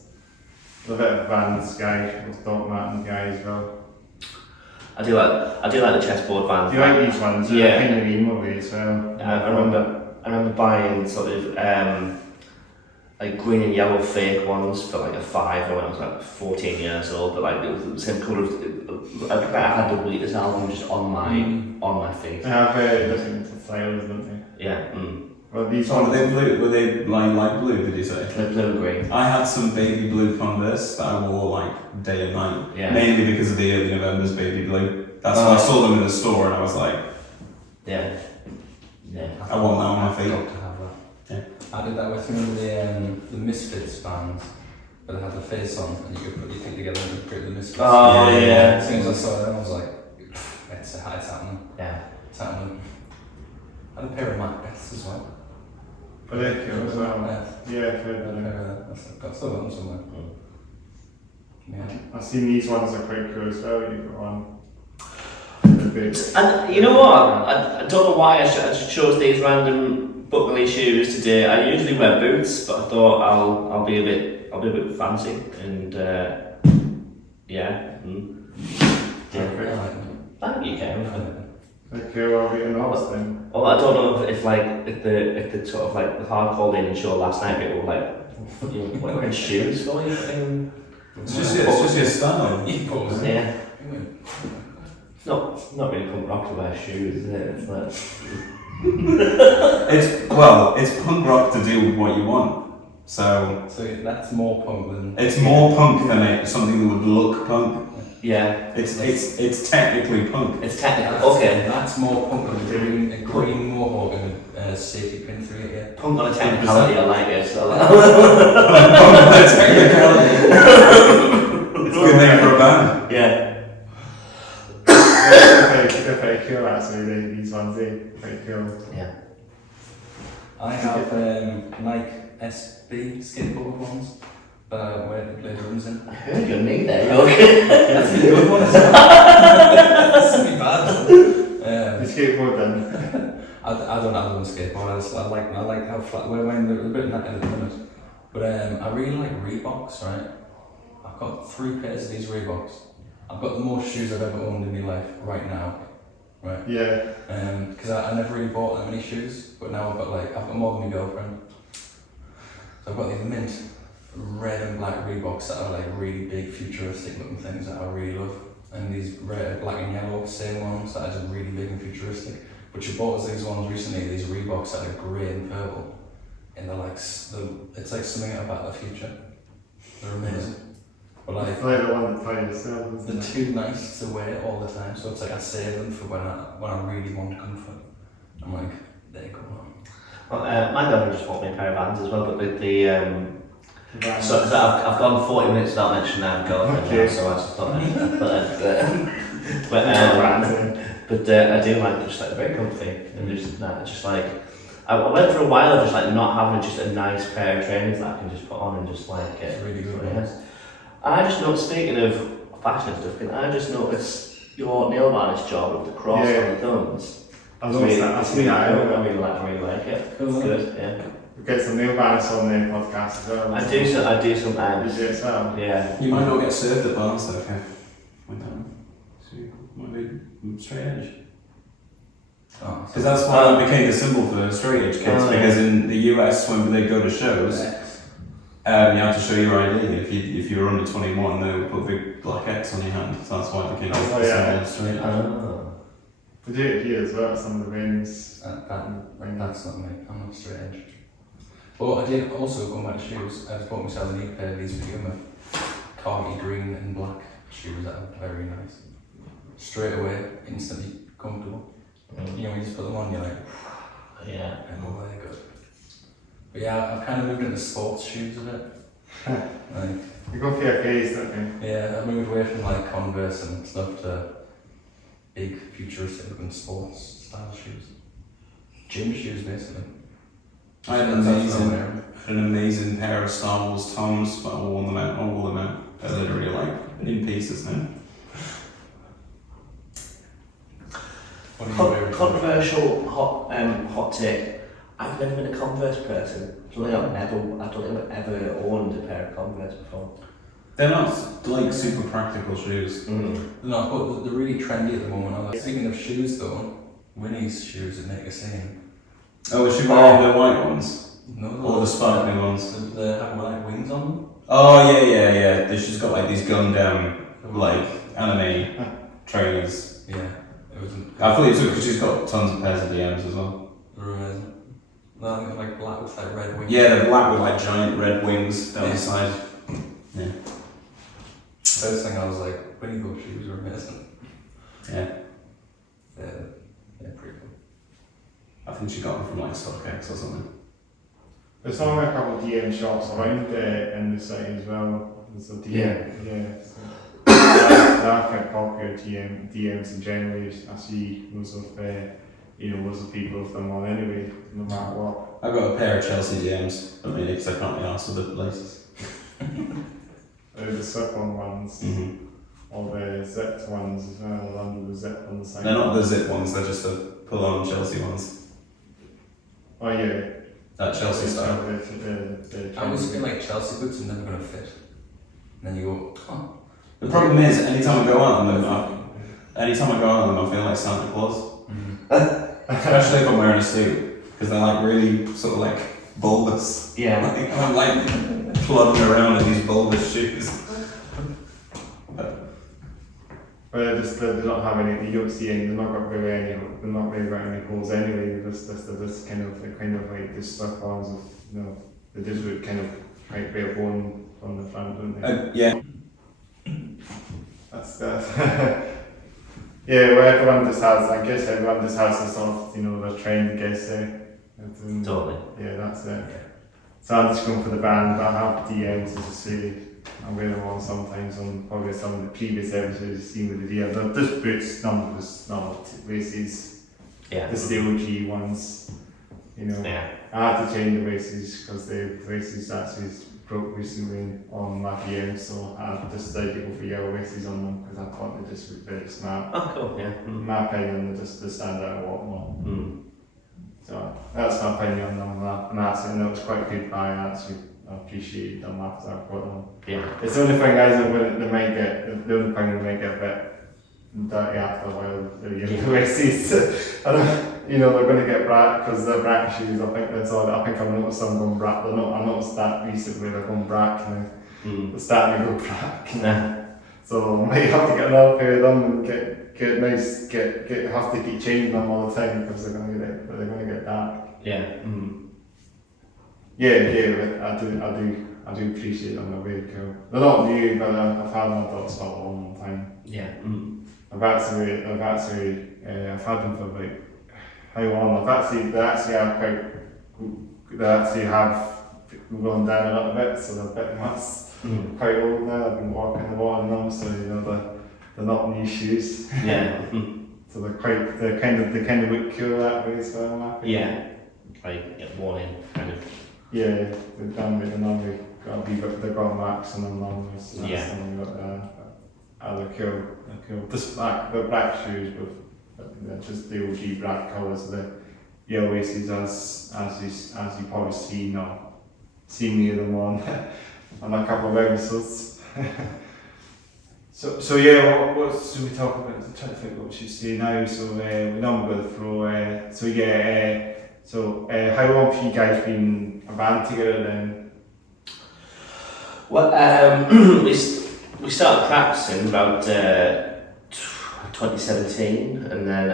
A bit of bands guy, with Doc Martin guy as well. I do like the chessboard bands. Do you like these ones? Yeah. Kind of emo way as well. I remember buying sort of like green and yellow fake ones for like a £5 when I was like 14 years old. But like it was the same colour. I had the Wheatus album just on my face. They have very different styles, don't they? Yeah. Well, these So were they blue? Were they light blue? Did you say? Blue and green. I had some baby blue Converse that I wore like day and night. Yeah. Mainly because of the early November's baby blue. That's when I saw them in the store and I was like, Yeah. I want that on my feet. I'd love to have that. Yeah. I did that with the Misfits bands, but they had the face on and you could put your feet together and create the Misfits. Oh yeah. As soon as I saw them, I was like, it's happening. Yeah. It's happening. I had a pair of Macbeths as well. But they're cool as well. Yeah, I've heard that. I've got some of them somewhere. Yeah. I've seen these ones are quite cool as well. You've got one. And you know what? I don't know why I chose these random buckley shoes today. I usually wear boots, but I thought I'll be a bit fancy and yeah. Thank you, Kevin. Okay, well, we're in Oz then. Well, I don't know if like the sort of like the hardcore Lane show last night, people were like, what are wearing shoes for you? it's just your style. Yeah. It's not really punk rock to wear shoes, is it? It's like it's punk rock to do what you want. So that's more punk than. it's more punk than something that would look punk. yeah. It's technically punk. It's technical. Okay. That's more punk than a green mohawk and a safety pin through it. Yeah. Punk on a technicality, I like it. So Technicality. It's a good name for a band. yeah. They're pretty cool actually, these ones, they're pretty cool. Yeah. I have Nike SB skateboard ones where they play drums in. I heard your knee there. Okay. That's a good one as well. That's really bad. The skateboard then. I don't have them skateboard. I like how flat. They're a bit knackered at the minute. But I really like Reeboks, right? I've got 3 pairs of these Reeboks. I've got the most shoes I've ever owned in my life right now, right? Yeah. Because I never really bought that many shoes, but now I've got more than my girlfriend. So I've got these mint red and black Reeboks that are like really big, futuristic looking things that I really love, and these red, black and yellow same ones that are just really big and futuristic. But she bought us these ones recently, these Reeboks that are grey and purple, and they're like it's like something about the future. They're amazing. But like, I feel like the one to play yourself, they're too nice to wear all the time, so it's like I save them for when I really want comfort. I'm like, there you go. Well, my dad just bought me a pair of Vans as well, but so I've gone 40 minutes without mentioning that I've got Okay. so I just thought but I do like just like very comfy and just like I went for a while just like not having just a nice pair of trainers that I can just put on and just like It's really good. yes. And I just noticed, speaking of fashion and stuff, I just noticed your nail varnish job with the cross on the thumbs. I I was always I see that. I really like it. Cool. It's good, yeah. We get some new banners on the podcast as well. I do sometimes. You do as well? Yeah. You might not get served at bars though, Kev. With that. So you might be straight edge. Oh, Because that's why it became the symbol for straight edge kids. Oh, Because in the US, when they go to shows, you have to show your ID. If you were under 21, they would put a big black X on your hand. So that's why it became Oh, the yeah. symbol of straight edge. Oh. We do it here as well, some of the rings. That's not me. I'm not straight edge. But I did also go back to shoes. I just bought myself a new pair of these Puma khaki green and black shoes that are very nice. Straight away, instantly comfortable. You know, when you just put them on, you're like, Yeah. oh, they're good. But yeah, I've kind of moved into sports shoes a bit. Like, You go for your face, don't you? yeah, I've moved away from like Converse and stuff to big futuristic looking sports style shoes. Gym shoes, basically. I had an amazing pair of Star Wars Toms, but I wore them out. They're literally like in pieces now. What are you wearing? Controversial hot take. I've never been a Converse person. I don't think I've ever owned a pair of Converse before. They're not like super practical shoes. No, but they're really trendy at the moment. Speaking of shoes though, Winnie's shoes would make a scene. Oh, is she wearing the white ones? No, Or the sparkling ones? They have like wings on them. Oh, yeah. She's got like these gunned down, like, anime trainers. Yeah, it was. I thought it was because she's got tons of pairs of DMs as well. They're amazing. No, I think they're like black with like red wings. Yeah, they're black with like giant red wings down the side. Yeah. First thing I was like, Winnie those shoes are amazing. Yeah. Yeah, pretty cool. I think she got them from like StockX or something. There's only a couple of DM shops around in the city as well. There's a DM, yeah. So they're quite popular DMs in general. I see loads of loads of people with them on anyway, no matter what. I've got a pair of Chelsea DMs, but mainly because I can't be asked for the places. The slip-on ones, or the zipped ones as well, under the zip on the side. They're not the zip ones, they're just the pull-on Chelsea ones. Oh yeah. That Chelsea style. I always feel like Chelsea boots are never going to fit. And then you go, huh. The problem is, anytime I go out on them, I feel like Santa Claus. Especially if I'm wearing a suit, because they're like really sort of like bulbous. Yeah. Like, I'm like plodding around in these bulbous shoes. But they don't have any. You don't see any. They're not got really any. They're not really got any holes anyway. They're just kind of like the slip-ons of They just look kind of quite bare bone from the front, don't they? Yeah. That's yeah. Well, everyone just has. I guess everyone just has the sort of the trend. I guess. Totally. Yeah, that's it. So I'm just going for the band, but I have DMs to say. I wear them on sometimes on probably some of the previous episodes you've seen with the DM. They're just boots, none of races. Yeah. Just the OG ones. Yeah. I had to change the races because the races actually broke recently on my DM, so I decided to go for yellow races on them because I thought they just looked very smart. Oh, cool. Yeah. In my opinion, they stand out a lot more. So that's my opinion on them, and it was quite a good buy. I appreciated them after I bought them. Yeah. It's the only thing, guys, the only thing they might get a bit dirty after a while, the yellow races. I don't, they're going to get black because they're black shoes. I think that's all. I think I've noticed them going black. I noticed that recently, they're going black now. They're starting to go black. So I might have to get another pair of them and have to keep changing them all the time because they're going to get dark. Yeah. Yeah, I do appreciate them. They're very cool. They're not new, but I've had my dogs for a long time. Yeah. I've had them for like how long? They actually have gone down a little bit, so they're a bit quite old now. I've been walking a lot on them, so they're not new shoes. Yeah. So they kind of look cool that way as well. In my opinion. Yeah. Like get worn in, kind of. Yeah, they've done it, and they've got marks on them now, so that's something that they're cool. They're cool. The black shoes with They're just the OG black colours, the yellow laces as you probably seen me them on on a couple of episodes. So yeah, what should we talk about? I'm trying to think what we should say now. So we know we're going to throw. So how long have you guys been a band together then? Well, we started practicing about 2017, and then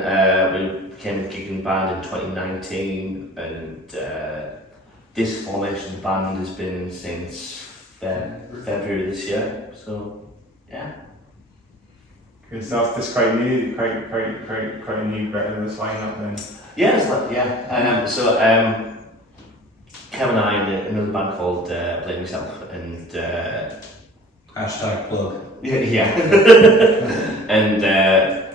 we became a gigging band in 2019, and this formation of the band has been since February this year. So yeah. Good stuff. That's quite new, quite a new bit of this lineup then. Yeah, it's like Kevin and I in another band called Blame Yourself, and Hashtag plug. yeah, and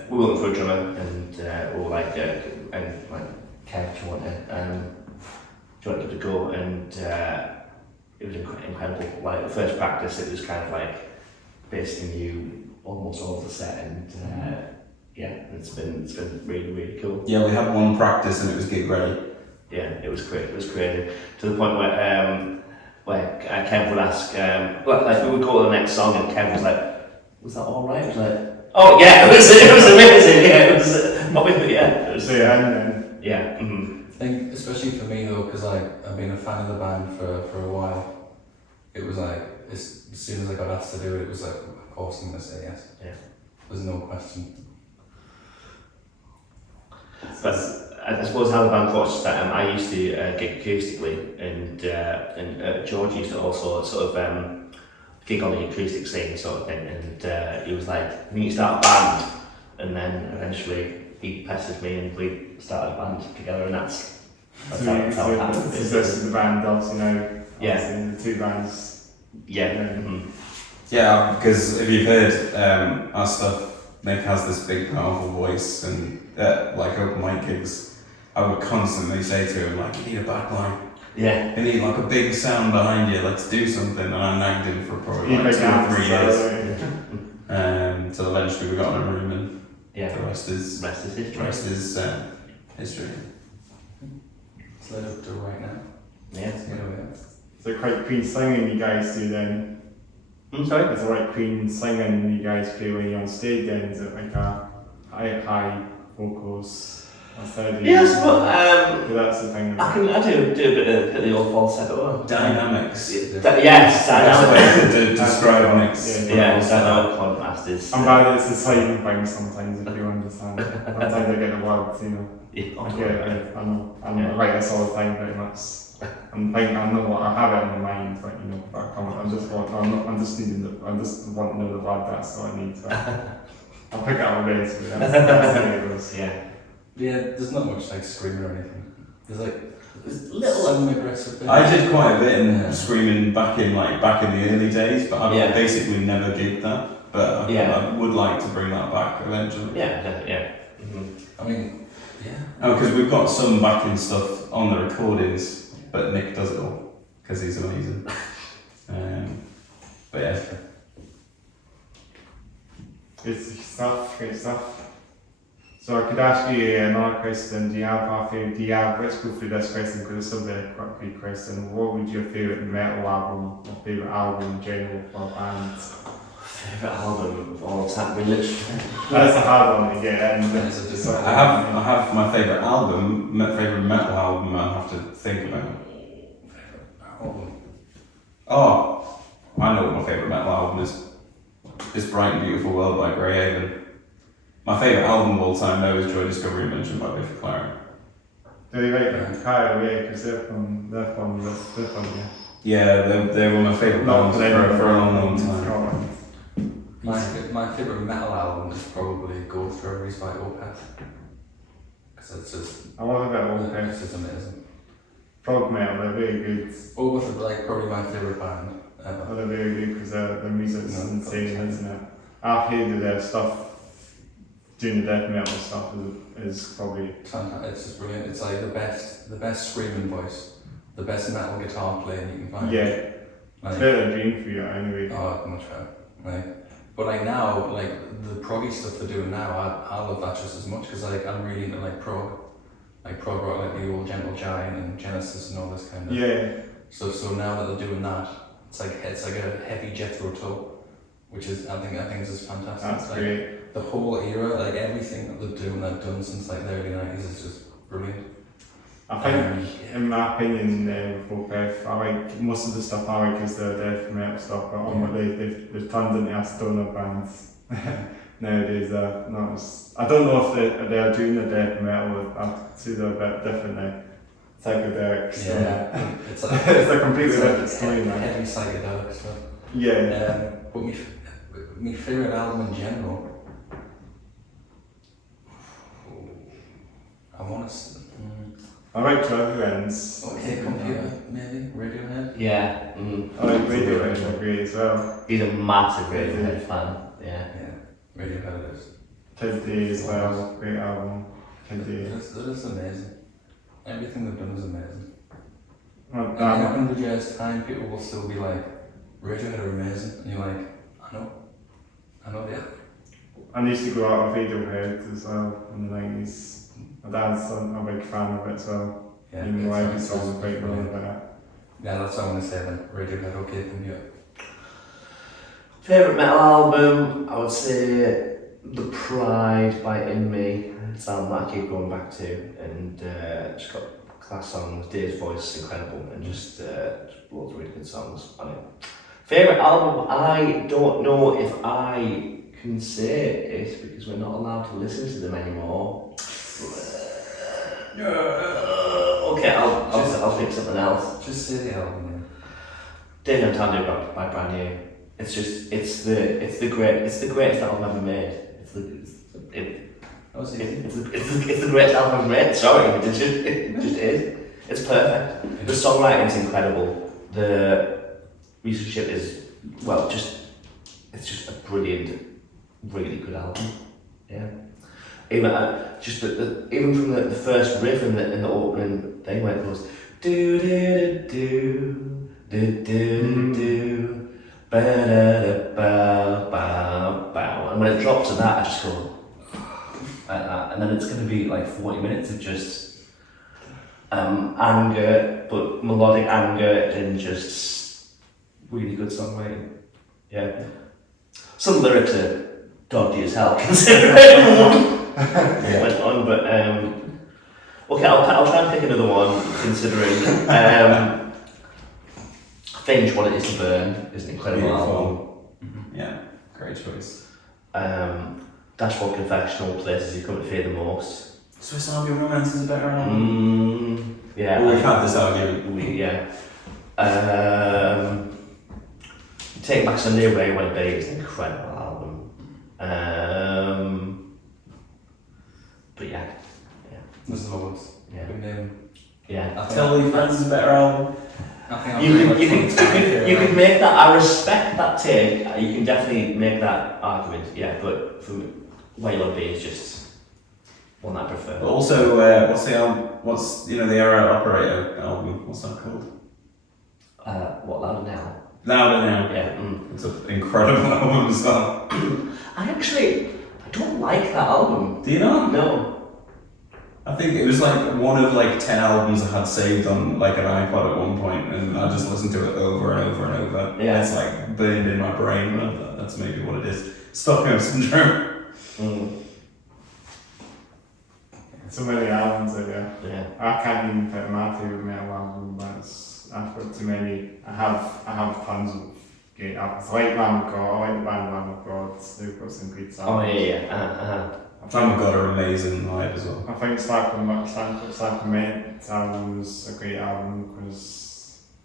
we were looking for a drummer, and we were like, Kev, do you want to give it a go? And it was incredible. Like the first practice, it was kind of like basically knew almost all of the set, and it's been really, really cool. Yeah, we had one practice and it was gig ready. Yeah, it was great. It was crazy to the point where Kev would ask, we would go to the next song, and Kev was like, "Was that all right?" I was like, "Oh yeah, it was amazing. Yeah, it was yeah." Mm-hmm. I think, especially for me though, because I've been a fan of the band for a while. It was like as soon as I got asked to do it, it was like, of course I'm gonna say yes. Yeah. There's no question. But I suppose how the band works is that I used to gig acoustically, and George used to also sort of gig on the acoustic scene sort of thing, and he was like, "We need to start a band," and then eventually he pestered me and we started a band together, and that's how it happened. So this is the band does, you know. Yeah. The two bands. Yeah. Mm-hmm. Yeah, because if you've heard our stuff, Nick has this big powerful voice, and like open mic gigs, I would constantly say to him like, "You need a backline. Yeah. You need like a big sound behind you. Let's do something." And I nagged him for probably like 2 or 3 years. Till eventually we got in a room, and the rest is history. History. Let's let it do right now. Yeah. So quite clean singing you guys do then. Sorry? It's alright clean singing you guys play when you're on stage then, is it like a high vocals instead of Yes, but that's the thing. I do a bit of the old falsetto. Dynamics. Yes, That's dynamic. the way to describe mix. Yeah, dynamic contrast is. I'm glad it's a sliding thing sometimes if you understand. Sometimes I get the words, you know. I write this all the time pretty much. I have it in my mind, but you know, I just want to know the word, that's all I need. So I'll pick it up a bit, so that's the way it goes. Yeah. Yeah, there's not much like screaming or anything. There's little some aggressive bits. I did quite a bit in screaming back in the early days, but I basically never gigged that. But I would like to bring that back eventually. Yeah. Mm-hmm. I mean, yeah. Oh, because we've got some backing stuff on the recordings, but Nick does it all because he's amazing. But yeah. Great stuff. So I could ask you another question. Let's go through this question because it's still a quite big question. What would your favourite metal album or favourite album in general for bands? Favourite album of all time? That's a hard one to get in. I have my favourite album, favourite metal album. I have to think about. Oh, I know what my favourite metal album is. It's Bright and Beautiful World by Greyhaven. My favourite album of all time though is Joy Discovery Mentioned by Biff Clyro. Do you like them? Kyle, yeah, because they're from yeah. Yeah, they were my favourite bands for a long time. My favourite metal album is probably Go Strawberries by Opeth. Because it's just... I love a bit of Opeth. It's just amazing. Prog metal, they're very good. Opeth are like probably my favourite band ever. They're very good because their music's insane, isn't it? I've hated their stuff. Doing the death metal stuff is probably... It's just brilliant. It's like the best screaming voice, the best metal guitar playing you can find. Yeah. It's better than Dream Theater anyway. Oh, much better. Like, But like now, like the proggy stuff they're doing now, I love that just as much because like I'm really into like prog rock, like the old Gentle Giant and Genesis and all this kind of. Yeah. So now that they're doing that, it's like a heavy Jethro Tull, which is I think is just fantastic. That's it's like great. the whole era, like everything that they've done since like the early 90s is just brilliant. I think, in my opinion, with Beth, I like most of the stuff I like is the death metal stuff, but they've turned into a stoner bands nowadays. Not as, I don't know if they are doing the death metal. I see they're a bit different now. Psychedelics. Yeah, it's a completely different story now. Heavy psychedelic stuff. Yeah. But my favourite album in general, I want to. I like Bannermans. Okay, Computer, maybe Radiohead. Yeah. I like Radiohead, are great as well. He's a massive Radiohead fan. Yeah. Radiohead is. Ted Day as well, great album. Ted Day. It is amazing. Everything they've done is amazing. Well, And in 100 years' time, people will still be like, Radiohead are amazing. And you're like, I know, yeah. I used to go out with Radiohead as well in the 90s. My dad's a big fan of it as well. Yeah, Even though it's I was quite wrong about it. Yeah, that's what I want to say then. Radiohead, okay, Computer. Favourite metal album, I would say The Pride by In Me. It's an album that I keep going back to, and just got class songs. Dave's voice is incredible, and just loads of really good songs on it. Favourite album, I don't know if I can say it because we're not allowed to listen to them anymore. Okay, I'll pick something else. Just say the album name. Dave Untitled by Brand New. It's the greatest album ever made. It's the greatest album ever made. Sorry, it just is. It's perfect. The songwriting's incredible. The musicianship is it's just a brilliant, really good album. Yeah. Even even from the first riff in the opening thing where it goes do do do do do do ba da da ba ba ba, and when it drops to that I just go like that, and then it's going to be like 40 minutes of just anger, but melodic anger and just really good songwriting. Yeah, some lyrics are dodgy as hell considering went on, but okay, I'll try and pick another one considering Finch, What It Is to Burn is an incredible album. Yeah, great choice. Dashboard Confessional, Places You Come to Fear the Most. Swiss Army Romance is a better album. Yeah. Well, we've had this argument. Yeah. Take Back Sunday, Where You Want to Be is an incredible album. But yeah. There's loads. Yeah. Good name. Yeah. Tell Your Friends is a better album. I think You can make that. I respect that take. You can definitely make that argument. Yeah, but for me, Where You Want to Be is just one I prefer. But also, what's the album? What's the Era Operator album? What's that called? What, Louder Now? Louder Now. Yeah. It's an incredible album as well. I don't like that album. Do you not? No. I think it was like one of like 10 albums I had saved on like an iPod at one point, and I just listened to it over and over and over. Yeah. It's like burned in my brain. That's maybe what it is. Stockholm Syndrome. So many albums out there. Yeah. I can't even pick my favourite metal album, but I've got too many. I have tons of great albums. I like Lamb of God, I like the band Lamb of God, they've got some great songs. Oh yeah. Lamb of God are amazing live as well. I think Sacrament album was a great album because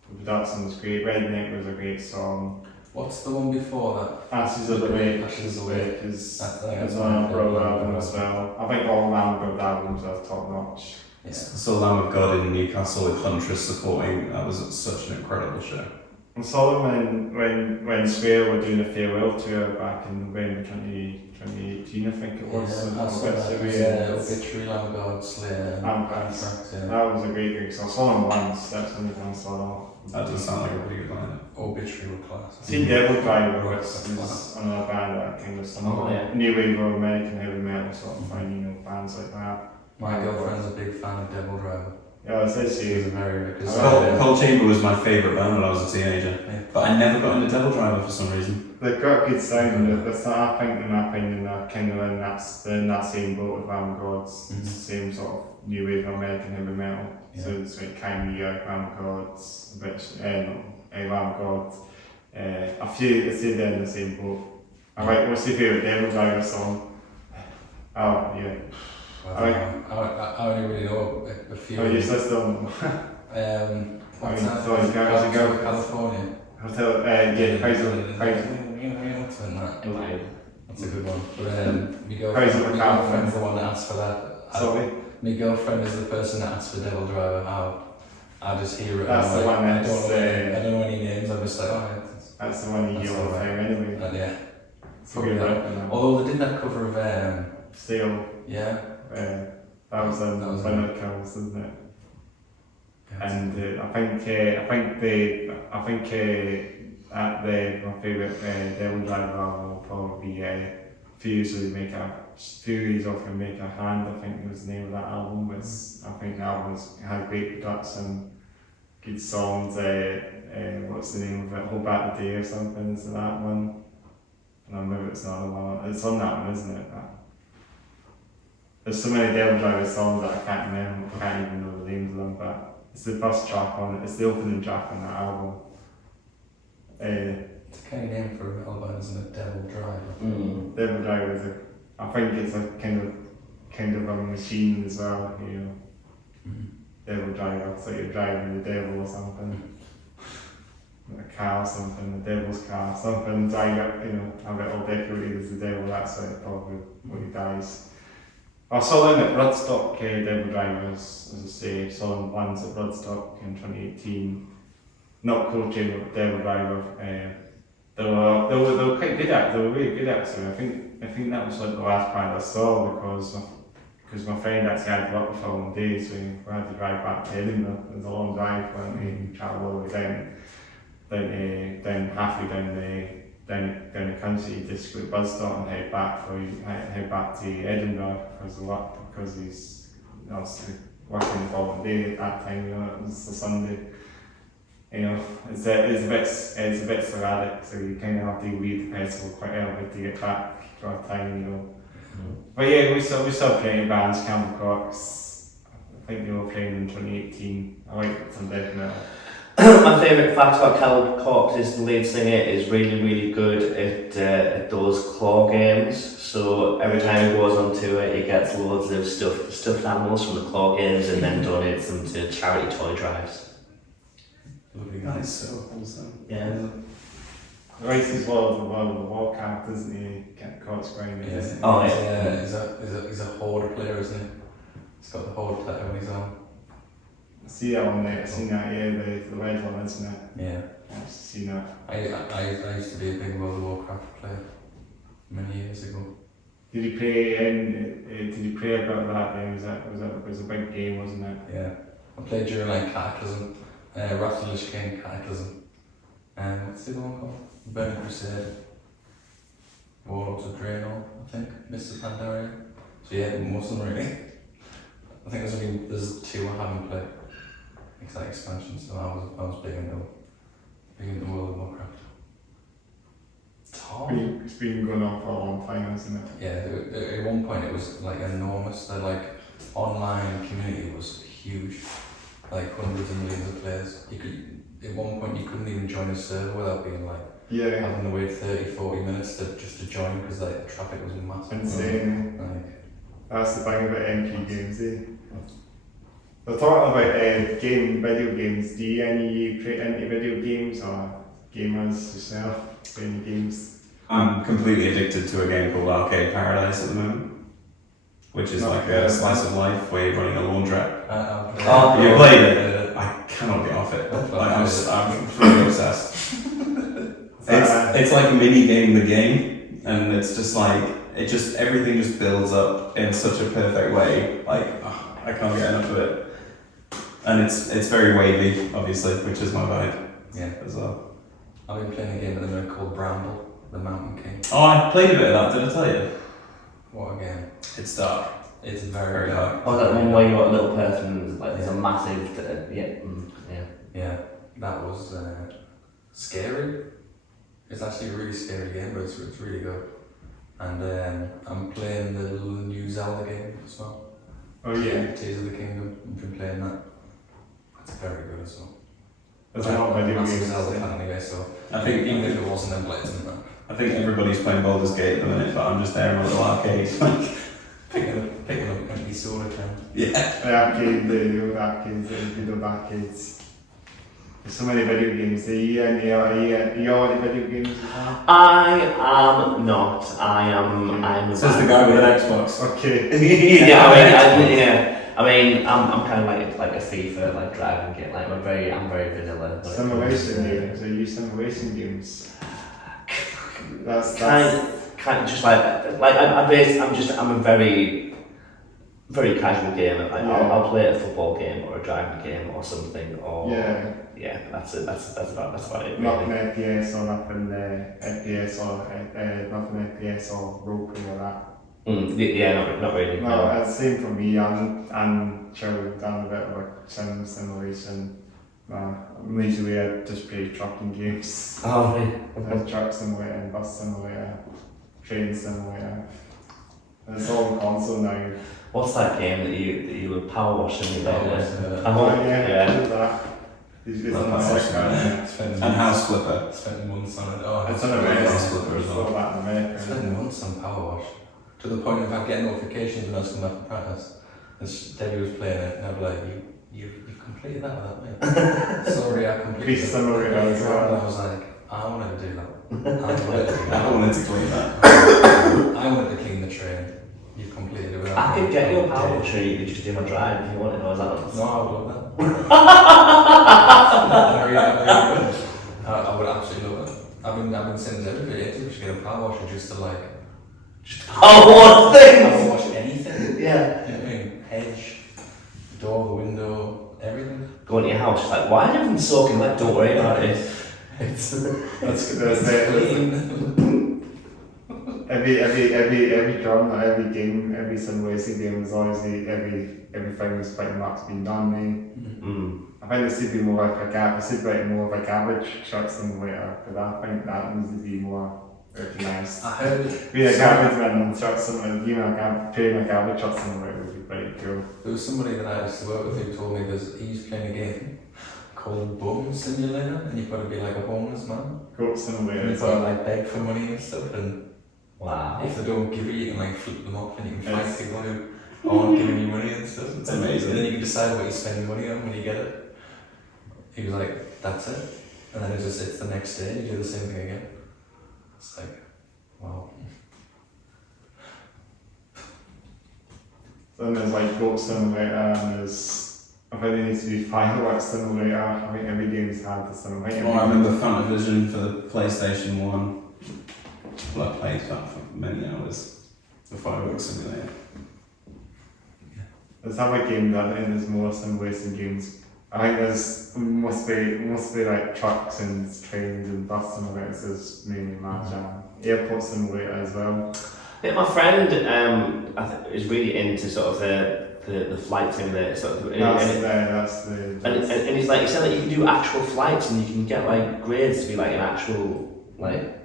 the production was great. Redneck was a great song. What's the one before that? Ashes of the Wake. Ashes of the Wake. Is That's one of Bro album as well. I think all Lamb of God albums are top notch. Yeah. I saw Lamb of God in Newcastle with Huntress supporting. That was such an incredible show. I saw them when Square were doing a farewell tour back in November 2018, I think it was. Yeah, I saw that. Obituary, Lamb of God, Slayer, Anthrax. Anthrax, yeah. That was a great gig. So I saw them once. That's the only time I saw them. That does sound like a really good line. Obituary were class. See, Devil Driver was another band that kind of some new wave of American heavy metal sort of thing, you know, bands like that. My girlfriend's a big fan of Devil Driver. Yeah, it says She's a she. very because Cold Chamber was my favourite band when I was a teenager, but I never got into Devil Driver for some reason. They've got a good sound. That's not, I think, in my opinion, they're kind of in that same boat with Lamb of Gods. It's the same sort of new wave of American heavy metal. Yeah. So it's like kind of Lamb of Gods, a bit, Lamb of God. A few, I say they're in the same boat. I like, what's your favourite Devil Driver song? Oh, yeah. I only really know a few. Oh, your sister? What's that? sorry, California. Hotel, yeah, Kaiser. That's a good one. But my Kaiser girlfriend's the one that asked for that. Sorry? My girlfriend is the person that asked for Devil Driver. I just hear it. That's the one I that's, don't know any names. I'm just like, oh, that's the one you hear all the time anyway. yeah. Probably right. Although they did that cover of Still, yeah. that was Bannermans, isn't it? And I think at my favourite Devil Driver album will probably be Furies often make a hand. I think was the name of that album. I think the album had great production, good songs. What's the name of it? Hold Back the Day or something. Is it that one? No, maybe it's another one. It's on that one, isn't it? There's so many Devil Driver songs that I can't remember. I can't even know the names of them, but it's the first track on it. It's the opening track on that album. It's a kind of name for a metal band, isn't it? Devil Driver. Devil Driver I think it's a kind of a machine as well, you know. Devil Driver, so you're driving the devil or something. A car or something, the devil's car, something, drive up, you know, have it all decorated as the devil, that's why probably when he dies. I saw them at Bloodstock, Devil Drivers, as I say, saw them once at Bloodstock in 2018. Not Cold Chamber, but Devil Driver. They were quite good at it, they were really good at it, so I think that was like the last band I saw because my friend actually had to work the following day, so we had to drive back to Edinburgh. It was a long drive, weren't we? Travel all the way down halfway down the country, just go to Bloodstock and head back to Edinburgh because he's obviously working the following day at that time. You know, it was a Sunday. You know, it's a bit sporadic, so you kind of have to leave the festival quite early to get back for a time. You know. But yeah, we saw plenty of bands. Campbell Cox, I think they were playing in 2018. I like some death metal. My favourite fact about Campbell Cox is the lead singer is really, really good at those claw games. So every time he goes on tour, he gets loads of stuffed animals from the claw games and then donates them to charity toy drives. That is so wholesome. Yeah. Races World of Warcraft, isn't he? Cox Grind, isn't he? Oh yeah. He's a Horde player, isn't he? He's got the Horde tattoo on his arm. I see that one there, I've seen that, yeah, the red one, isn't it? Yeah. I've seen that. I used to be a big World of Warcraft player many years ago. Did you play about that game? It was a big game, wasn't it? Yeah. I played during like Cataclysm, Wrath of the Lich King, Cataclysm. What's the other one called? Burning Crusade. Warlords of Draenor, I think. Mr. Pandaria. So yeah, most of them really. I think there's two I haven't played. Exact expansion, so I was big into World of Warcraft. It's been going on for a long time, hasn't it? Yeah, at one point it was like enormous. The like online community was huge, like hundreds of millions of players. At one point you couldn't even join a server without being like having to wait 30-40 minutes to join because like the traffic was massive. Insane. That's the thing about MP games, eh? We're talking about video games. Do you play any video games or gamers yourself? Play any games? I'm completely addicted to a game called Arcade Paradise at the moment, which is like a slice of life where you're running a laundrette. You played it? I cannot get off it. I'm completely obsessed. It's like a mini game, the game, and it's just like everything just builds up in such a perfect way. Like I can't get enough of it, and it's very wavy, obviously, which is my vibe. Yeah. As well. I've been playing a game at the minute called Bramble, the Mountain King. Oh, I played a bit of that. Did I tell you? What a game. It's dark. It's very dark. Oh, that one where you got a little person and like there's a massive, Yeah, that was scary. It's actually a really scary game, but it's really good. And I'm playing the little new Zelda game as well. Oh yeah. Tears of the Kingdom. I've been playing that. It's very good as well. There's a lot of video massive games. Zelda fan anyway, so I think even if it wasn't, then played it. I think everybody's playing Baldur's Gate at the minute, but I'm just there in a little arcade. Like Picking up empty soda can. yeah. The arcade, the old arcades, the video arcades. There's so many video games. Are you all into video games as well? I am not. I'm. So it's the guy with an Xbox. Okay. I'm kind of like a FIFA, like driving game. Like I'm very vanilla. Simulation games. Are you simulation games? That's Kind of just like I'm a very casual gamer. Like I'll play a football game or a driving game or something or that's it. That's about it. Really. Nothing FPS or nothing nothing FPS or roleplay or that. Not really. No, same for me. I'm chilled. I'm a bit of a simulation. Usually I just play trucking games. Oh, right. Truck simulator, bus simulator, train simulator. And it's all on console now. What's that game that you were power washing about? That. It's on the And House Flipper. Spending months on it. Oh, it's on America. House Flipper as well. That in America. Spending months on Power Wash. To the point of I get notifications when I was coming back from practice. And Debbie was playing it, and I'd be like, you've completed that without me. Sorry, I completed Pretty similar it. as well. And I was like, I wanted to do that. I wanted to clean that. I wanted to clean the train. You've completed it without I me. could get your power washing. You could just do my drive if you wanted. Or is that No, I would love that. I would absolutely love it. I've been saying this every day too. We should get a power washer just to like. one thing. Power wash anything. Yeah. You know what I mean? Hedge, door, the window, everything. Go into your house, just like, why is everything soaking wet? Don't worry about it. That's every genre, every game, every simulation game is obviously everything is pretty much been done. I think it should be more like a garbage truck simulator, because I think that needs to be more recognised. I heard Being a garbage man and truck simulator, playing a garbage truck simulator would be pretty cool. there was somebody that I used to work with who told me he's playing a game called Bum Simulator, and you've got to be like a homeless man. Goat simulator And as you've got to well. like beg for money and stuff, and Wow. if they don't give you can like flip them off and you can fight people who aren't giving you money and stuff. It's amazing. And then you can decide what you spend your money on when you get it. He was like, that's it. And then it's the next day and you do the same thing again. It's like, wow. Then there's like goat simulator and I think there needs to be fireworks simulator. I think every game's had the simulator. Well, I remember Fantavision for the PlayStation 1. Well, I played that for many hours. The fireworks simulator. There's other games that I think there's more simulation games. I think there's must be like trucks and trains and bus simulators is mainly my jam. Airport simulator as well. Yeah, my friend I think is really into sort of the flight simulator sort of. And he's like, he said that you can do actual flights and you can get like grades to be like an actual like.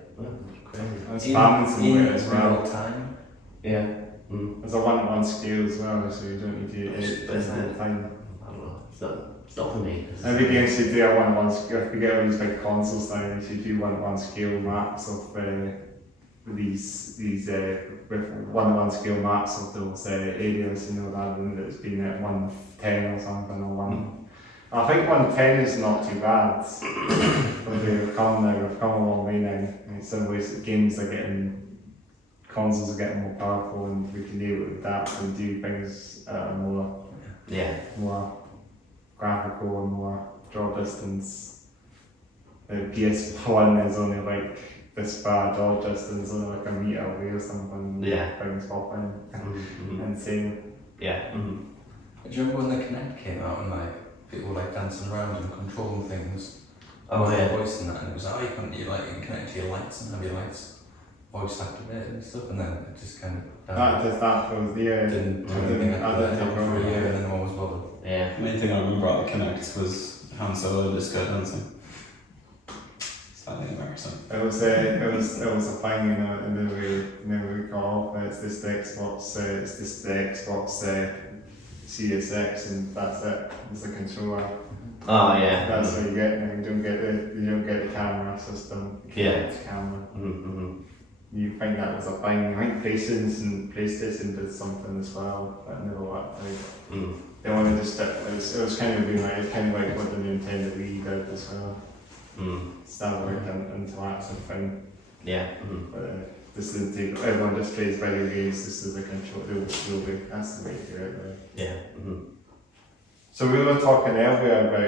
There's farming simulator as real well. time. Yeah. There's a 1-to-1 scale as well, so you don't need to edit every time. I don't know. It's not for me. Every game should do a 1-to-1 scale. If we get all these big consoles now, they should do 1-to-1 scale maps of these with 1-to-1 scale maps of those areas, rather than it's been at 1:10 or something or 1. I think 1:10 is not too bad. But we've come a long way now. In some ways, consoles are getting more powerful, and we can be able to adapt and do things more graphical and more draw distance. PS1 is only like this far door distance, only like a metre away or something. Yeah. Things popping. Insane. Yeah. Do you remember when the Kinect came out and like people were like dancing around and controlling things? Oh with yeah. their voice and that, and it was like, oh, you can connect to your lights and have your lights voice activated and stuff, and then it just kind of That was the didn't do anything after that happened for a year, and then no one was bothered. Yeah. The main thing I remember about the Kinect was Han Solo disco dancing. Slightly embarrassing. It was a thing in the week off. It's this the Xbox Series X, and that's it. It's the controller. Oh yeah. That's what you get. And you don't get the camera system. Yeah. The camera. Mm-hmm. You think that was a thing. I think PlayStation did something as well, but I never worked out. They wanted to step. It was kind of like what the Nintendo Wii did as well. Standard interactive thing. Yeah. But this is everyone just plays video games. This is a control. That's the way to do it. Right? Yeah. So we were talking earlier about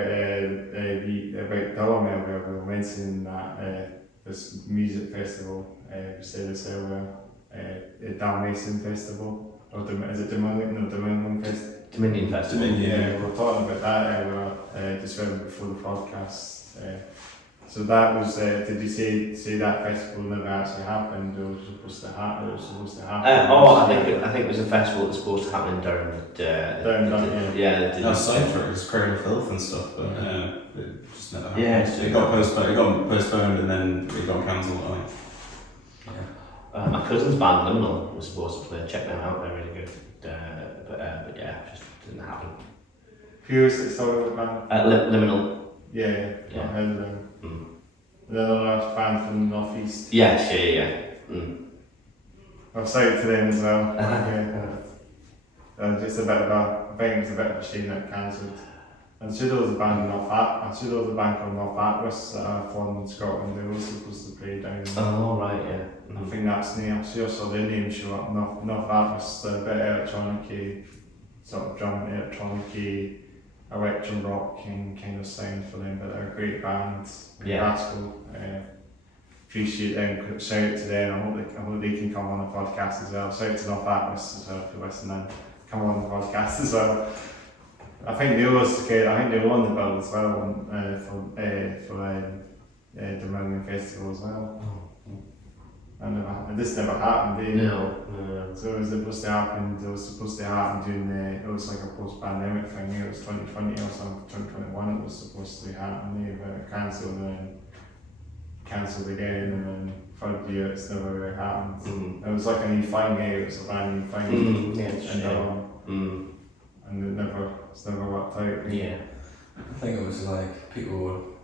Durham earlier. We were mentioning that this music festival. We said this earlier. Dalmatian Festival, or is it Dominion? No, Dominion Festival. Dominion Festival. Yeah, we were talking about that earlier, just before the podcast. So that was. Did you say that festival never actually happened, or was supposed to happen? I think it was a festival that was supposed to happen in Durham. No, Cypher was Cradle of Filth and stuff, but it just never happened. Yeah, it got postponed and then it got cancelled, I think. My cousin's band Liminal was supposed to play. Check them out; they're really good. But yeah, just didn't happen. Who's it? Sorry, band. Liminal. Yeah. I heard of them. Another band from the northeast. Yes, yeah. I've cited to them as well. Just a bit of a. I think it's a bit of a shame that it cancelled. I'm sure there was a band called North Atlas that are from Scotland. They were supposed to play down. Oh right, yeah. I think that's the name. I'm sure saw their name show up. North Atlas, a bit electronic, sort of drum electronic, electro rock kind of sound for them. But they're a great band. Glasgow. Appreciate them. Shout out to them. I hope they can come on the podcast as well. Shout out to North Atlas as well if you're listening. Come on the podcast as well. I think they were on the bill as well for Dominion Festival as well. And this never happened. No. So it was supposed to happen. It was supposed to happen during it was like a post-pandemic thing. It was 2020 or something. 2021. It was supposed to happen. But it cancelled and then cancelled again, and then third year it's never really happened. It was like a new thing. It was a brand new thing. And it's never worked out. Yeah. I think it was like people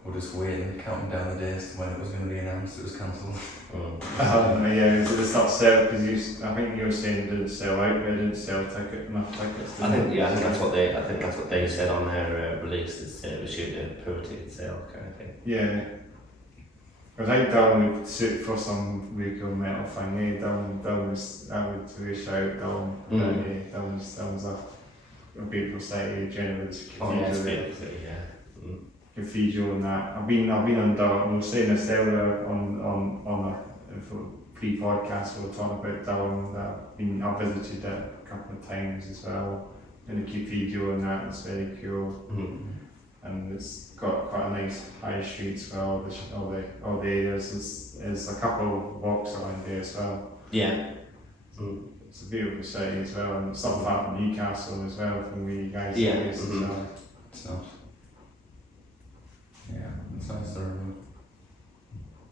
were just waiting, counting down the days to when it was going to be announced it was cancelled. Yeah, so it's not sell because I think you were saying it didn't sell out, but it didn't sell enough tickets. I think that's what they said on their release. It was due to poor ticket sale kind of thing. Yeah. I think Durham would suit for some vehicle metal thing. Durham was, I would really shout Durham. Durham's a beautiful city, generally it's cathedral and that. I've been on Durham. I was saying this earlier on a pre-podcast. We were talking about Durham. I visited it a couple of times as well. In the cathedral and that, it's very cool. And it's got quite a nice high street as well. All the areas. There's a couple of walks around there as well. Yeah. It's a beautiful city as well, and it's not far from Newcastle as well, from where you guys are based as well. It's not. Yeah, it's nice to remember.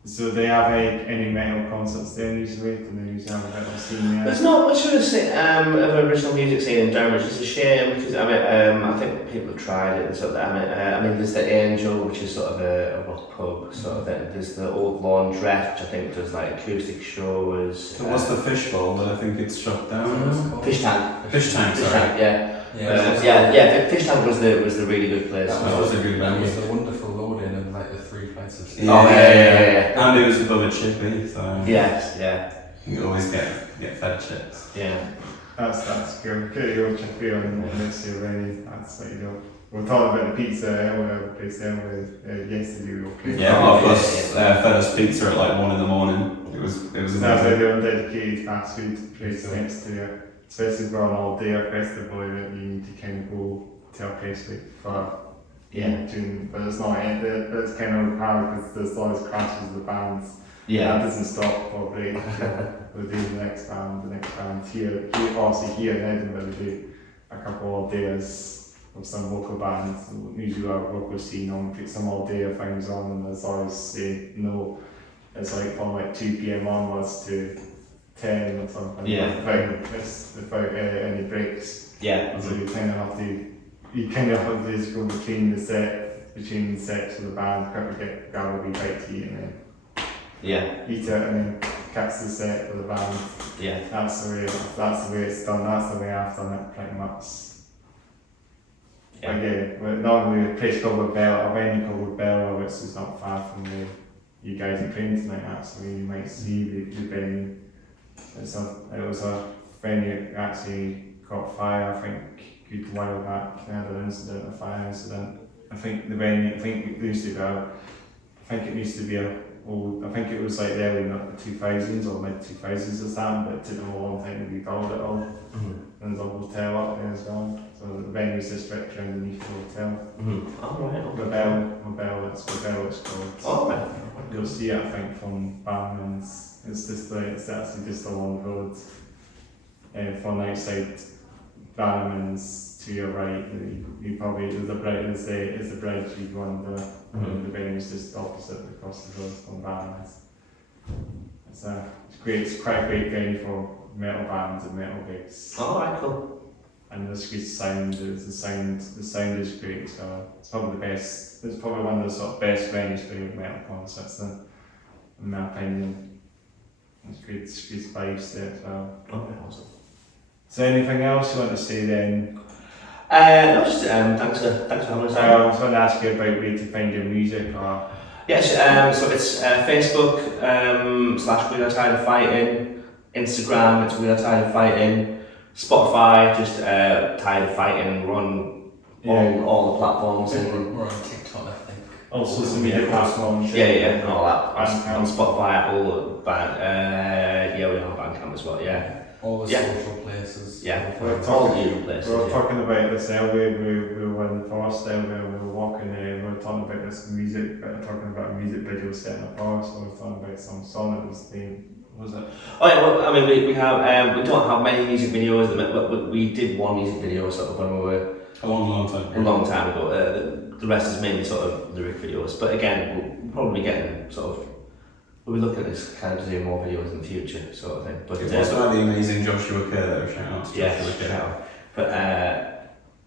So they have any metal concerts there usually? Do they usually have a bit of a scene there? There's not much of an original music scene in Durham, which is a shame because I think people have tried it and sort of. I mean, there's the Angel, which is sort of a rock pub sort of thing. There's the Old Laundrette, which I think does like acoustic shows. So what's the fishbowl that I think it's shut down? Fish Tank. Fish Tank, sorry. Yeah. Fish Tank was the really good place. That was a good That venue. was the wonderful load-in of like the 3 flights of stairs. And it was above a chippy, so Yes, yeah. you can always get fed chips. Yeah. That's good. Get your Chippy on this year, really. That's what you do. We're talking about the pizza earlier, yesterday we were playing. Yeah, our bus fed us pizza at like 1 in. It was That's amazing. why they're dedicated fast food place next to it. Especially for an all day festival that you need to kind of go to a place like for June. But it's not it's kind of hard because there's always crashes with bands. Yeah. That doesn't stop for break. We'll do the next band here obviously here in Edinburgh we do a couple of days of some local bands, usually our local scene on, put some all day things on, and there's always it's like from like 2 PM onwards to 10 or something. Yeah. Without any breaks. Yeah. So you kind of have to just go between the sets of the band, grab a wee bite to eat and then eat it and then catch the set for the band. Yeah. That's the way it's done. That's the way I've done it pretty much. Yeah. But yeah, normally a place called Woodbella, a venue called Woodbella, which is not far from where you guys are playing tonight actually. You might see the venue. It was a venue that actually caught fire, I think, a good while back. They had a fire incident. I think the venue, it used to be I think it was like the early 2000s or mid 2000s or something, but it took them a long time to rebuild it all. Mm-hmm. And there's a hotel up there as well. So the venue's just directly underneath the hotel. Mm-hmm. Oh, right. Mobile, it's called. Oh, right. You'll see it, I think, from Bannermans. It's actually just along the road. From outside Bannermans to your right, you probably there's a bridge you go under, and the venue's just opposite across the road from Bannermans. It's great. It's quite a great venue for metal bands and metal gigs. Oh, right, cool. And there's good sound. The sound is great. So it's probably the best. It's probably one of the sort of best venues for your metal concerts. Then, in my opinion, it's good vibes there as well. Okay, awesome. So anything else you want to say then? No, just thanks for having us I on. was going to ask you about where to find your music or. Yes, so it's Facebook / We Are Tired of Fighting, Instagram it's We Are Tired of Fighting, Spotify just Tired of Fighting, we're on all the platforms and We're on TikTok, I think. All social media platforms. and all that. Bandcamp. On Spotify, Apple, we have Bandcamp as well, yeah. All the Yeah. social places. Yeah, We're all talking- the usual places. We were yeah. talking about this earlier, we were in the forest earlier, we were walking there, we were talking about this music, talking about a music video set in the forest, we were talking about some song that was named, was it? Oh yeah, well, I mean, we have we don't have many music videos at the minute, but we did one music video sort of when we were A long time. a long time ago. The rest is mainly sort of lyric videos, but again, we'll probably be getting sort of we'll be looking at this kind of doing more videos in the future, sort of thing. But It was by the amazing Joshua Kerr, shout out to yeah, Joshua Kerr. sure. But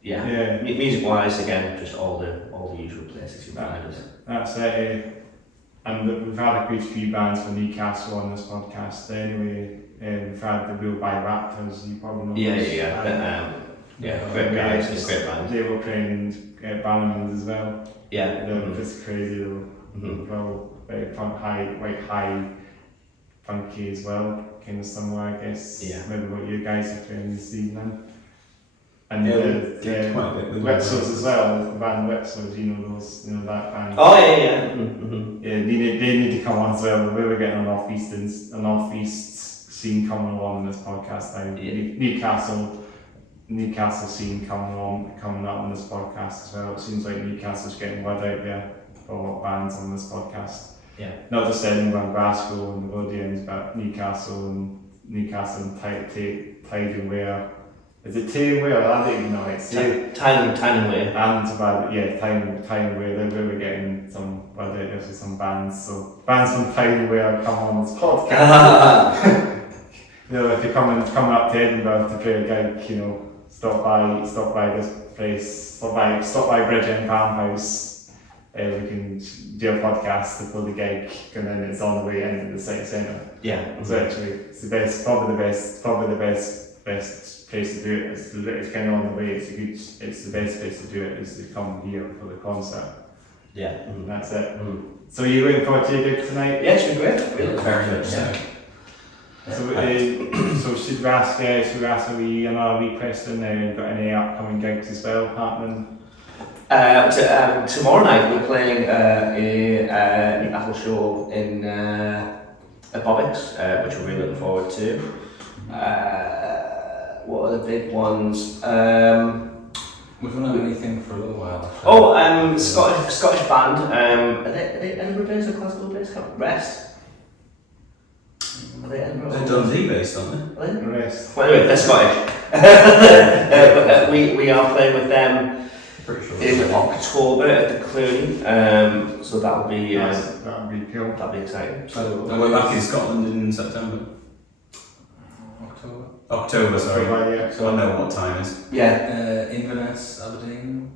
yeah, music wise, again, just all the usual places you find us. That's it, and we've had a good few bands from Newcastle on this podcast anyway, we've had the Real By Raptors, you probably know Yeah, great guys, and great bands. They were playing Bannermans as well. Yeah. They're just crazy though. Well, very high, funky as well, kind of similar, I guess. Yeah. Maybe what you guys are playing this evening. And Yeah, the quite a bit with Wexels as well, the band Wexels, that band. Oh yeah. Mm-hmm. Yeah, they need to come on as well. We were getting a northeast scene coming along in this podcast now. Yeah. Newcastle scene coming up in this podcast as well. It seems like Newcastle's getting word out there for bands on this podcast. Yeah. Not just Edinburgh and Glasgow and the Lothians, but Newcastle and Tide and Wear. Is it Tay and Wear? I don't even know. It's Time and Way. and about Time and Wear. They were getting some word out there for some bands. So bands from Time and Wear come on this podcast. If you're coming up to Edinburgh to play a gig, stop by this place, stop by Bridge End Farmhouse. We can do a podcast before the gig, and then it's on the way into the city centre. Yeah. So actually, it's the best, probably the best place to do it. It's kind of on the way. It's the best place to do it is to come here for the concert. Yeah. And that's it. So you're looking forward to your gig tonight? Yeah, it's been great. Really Very much yeah. so. So should we ask are we another question? Got any upcoming gigs as well happening? Tomorrow night we're playing a Newcastle show in Bobbick's, which we're really looking forward to. What are the big ones? We don't have anything for a little while. Scottish band. Are they Edinburgh based or Glasgow based? Rest. Are they Edinburgh? They're Dundee based, aren't they? Are they? Rest. Well, anyway, they're Scottish. We are playing with them Pretty sure. in October at the Clooney. So that'll be That'll be cool. that'll be exciting. And we're back in Scotland in September. October, sorry. Yeah. So I know what time is. Yeah. Inverness, Aberdeen,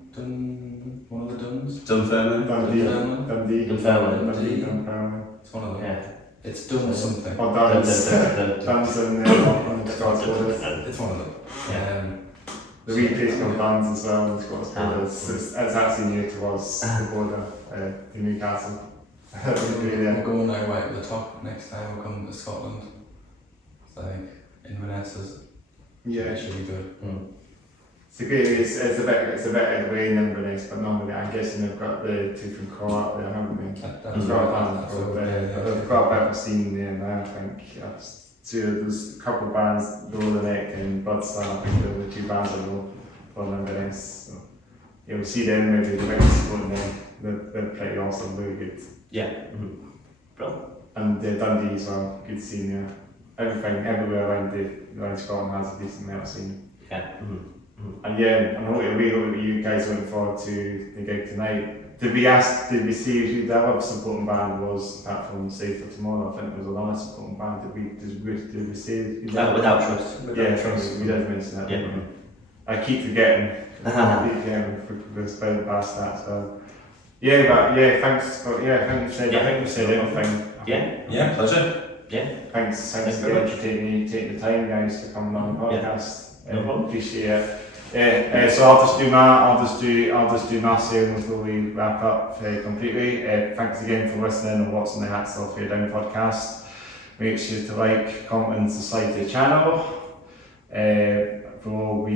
one of the Duns. Dunfermline. Dundee. Dunfermline. It's one of them. Yeah. It's Dun something. Or Dun, Duns. dun, dun, dun. Duns and on the Scots borders. It's one of them. Yeah. The wee place called Duns as well on the Scots borders. It's actually new to us, the border, to Newcastle. We're going now right at the top next time we're coming to Scotland. It's like Inverness is actually good. It's a great. It's a bit out of the way in Inverness, but normally I'm guessing they've got the two from Co-op there, haven't they? That's They've got a band That's called, over there. they've got a bit of a scene there now, I think. So there's a couple of bands, Roll the Neck and Bloodstart, I think they're the two bands that go for Inverness. So yeah, we'll see them maybe the next one there. They're pretty awesome, really good. Yeah. Brilliant. And Dundee as well, good scene there. Everything, everywhere around Scotland has a decent metal scene. Yeah. And yeah, and I hope you guys are looking forward to the gig tonight. Did we see who the other supporting band was apart from Save for Tomorrow? I think there was another supporting band. Did we say who that was? Without Trust. Yeah, we did mention that. Yeah. Didn't we? I keep forgetting. I keep forgetting we're spreading past that. So yeah, but yeah, thanks. I think we've said everything. Yeah. Yeah, pleasure. Thanks Thanks again very for taking the time, guys, to come on the podcast. No problem. Appreciate it. So I'll just do my saying before we wrap up completely. Thanks again for listening and watching the Hats Off Here Down podcast. Make sure to like, comment, and subscribe to the channel. Below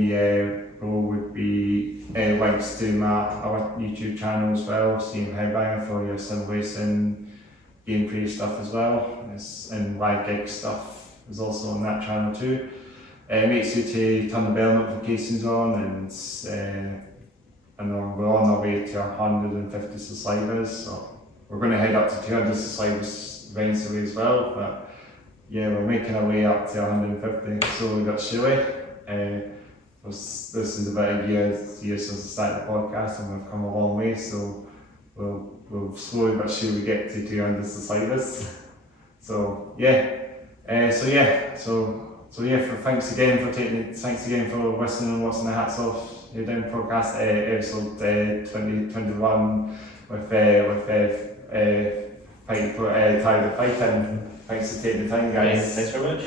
would be links to my other YouTube channel as well. Steam Headbanger for your simulation gameplay stuff as well. And live gig stuff is also on that channel too. Make sure to turn the bell notifications on, and we're on our way to 150 subscribers. So we're going to head up to 200 subscribers eventually as well. But yeah, we're making our way up to 150 slowly but surely. This is about a year since I started the podcast, and we've come a long way. So we'll slowly but surely get to 200 subscribers. So yeah. Thanks again for listening and watching the Hats Off Here Down podcast, episode 2021 with Tired of Fighting. Thanks for taking the time, guys. Thanks very much.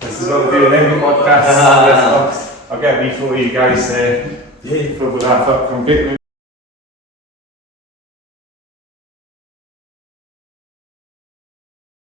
This is what we do in every podcast. I'll get a wee photo of you guys before we wrap up completely.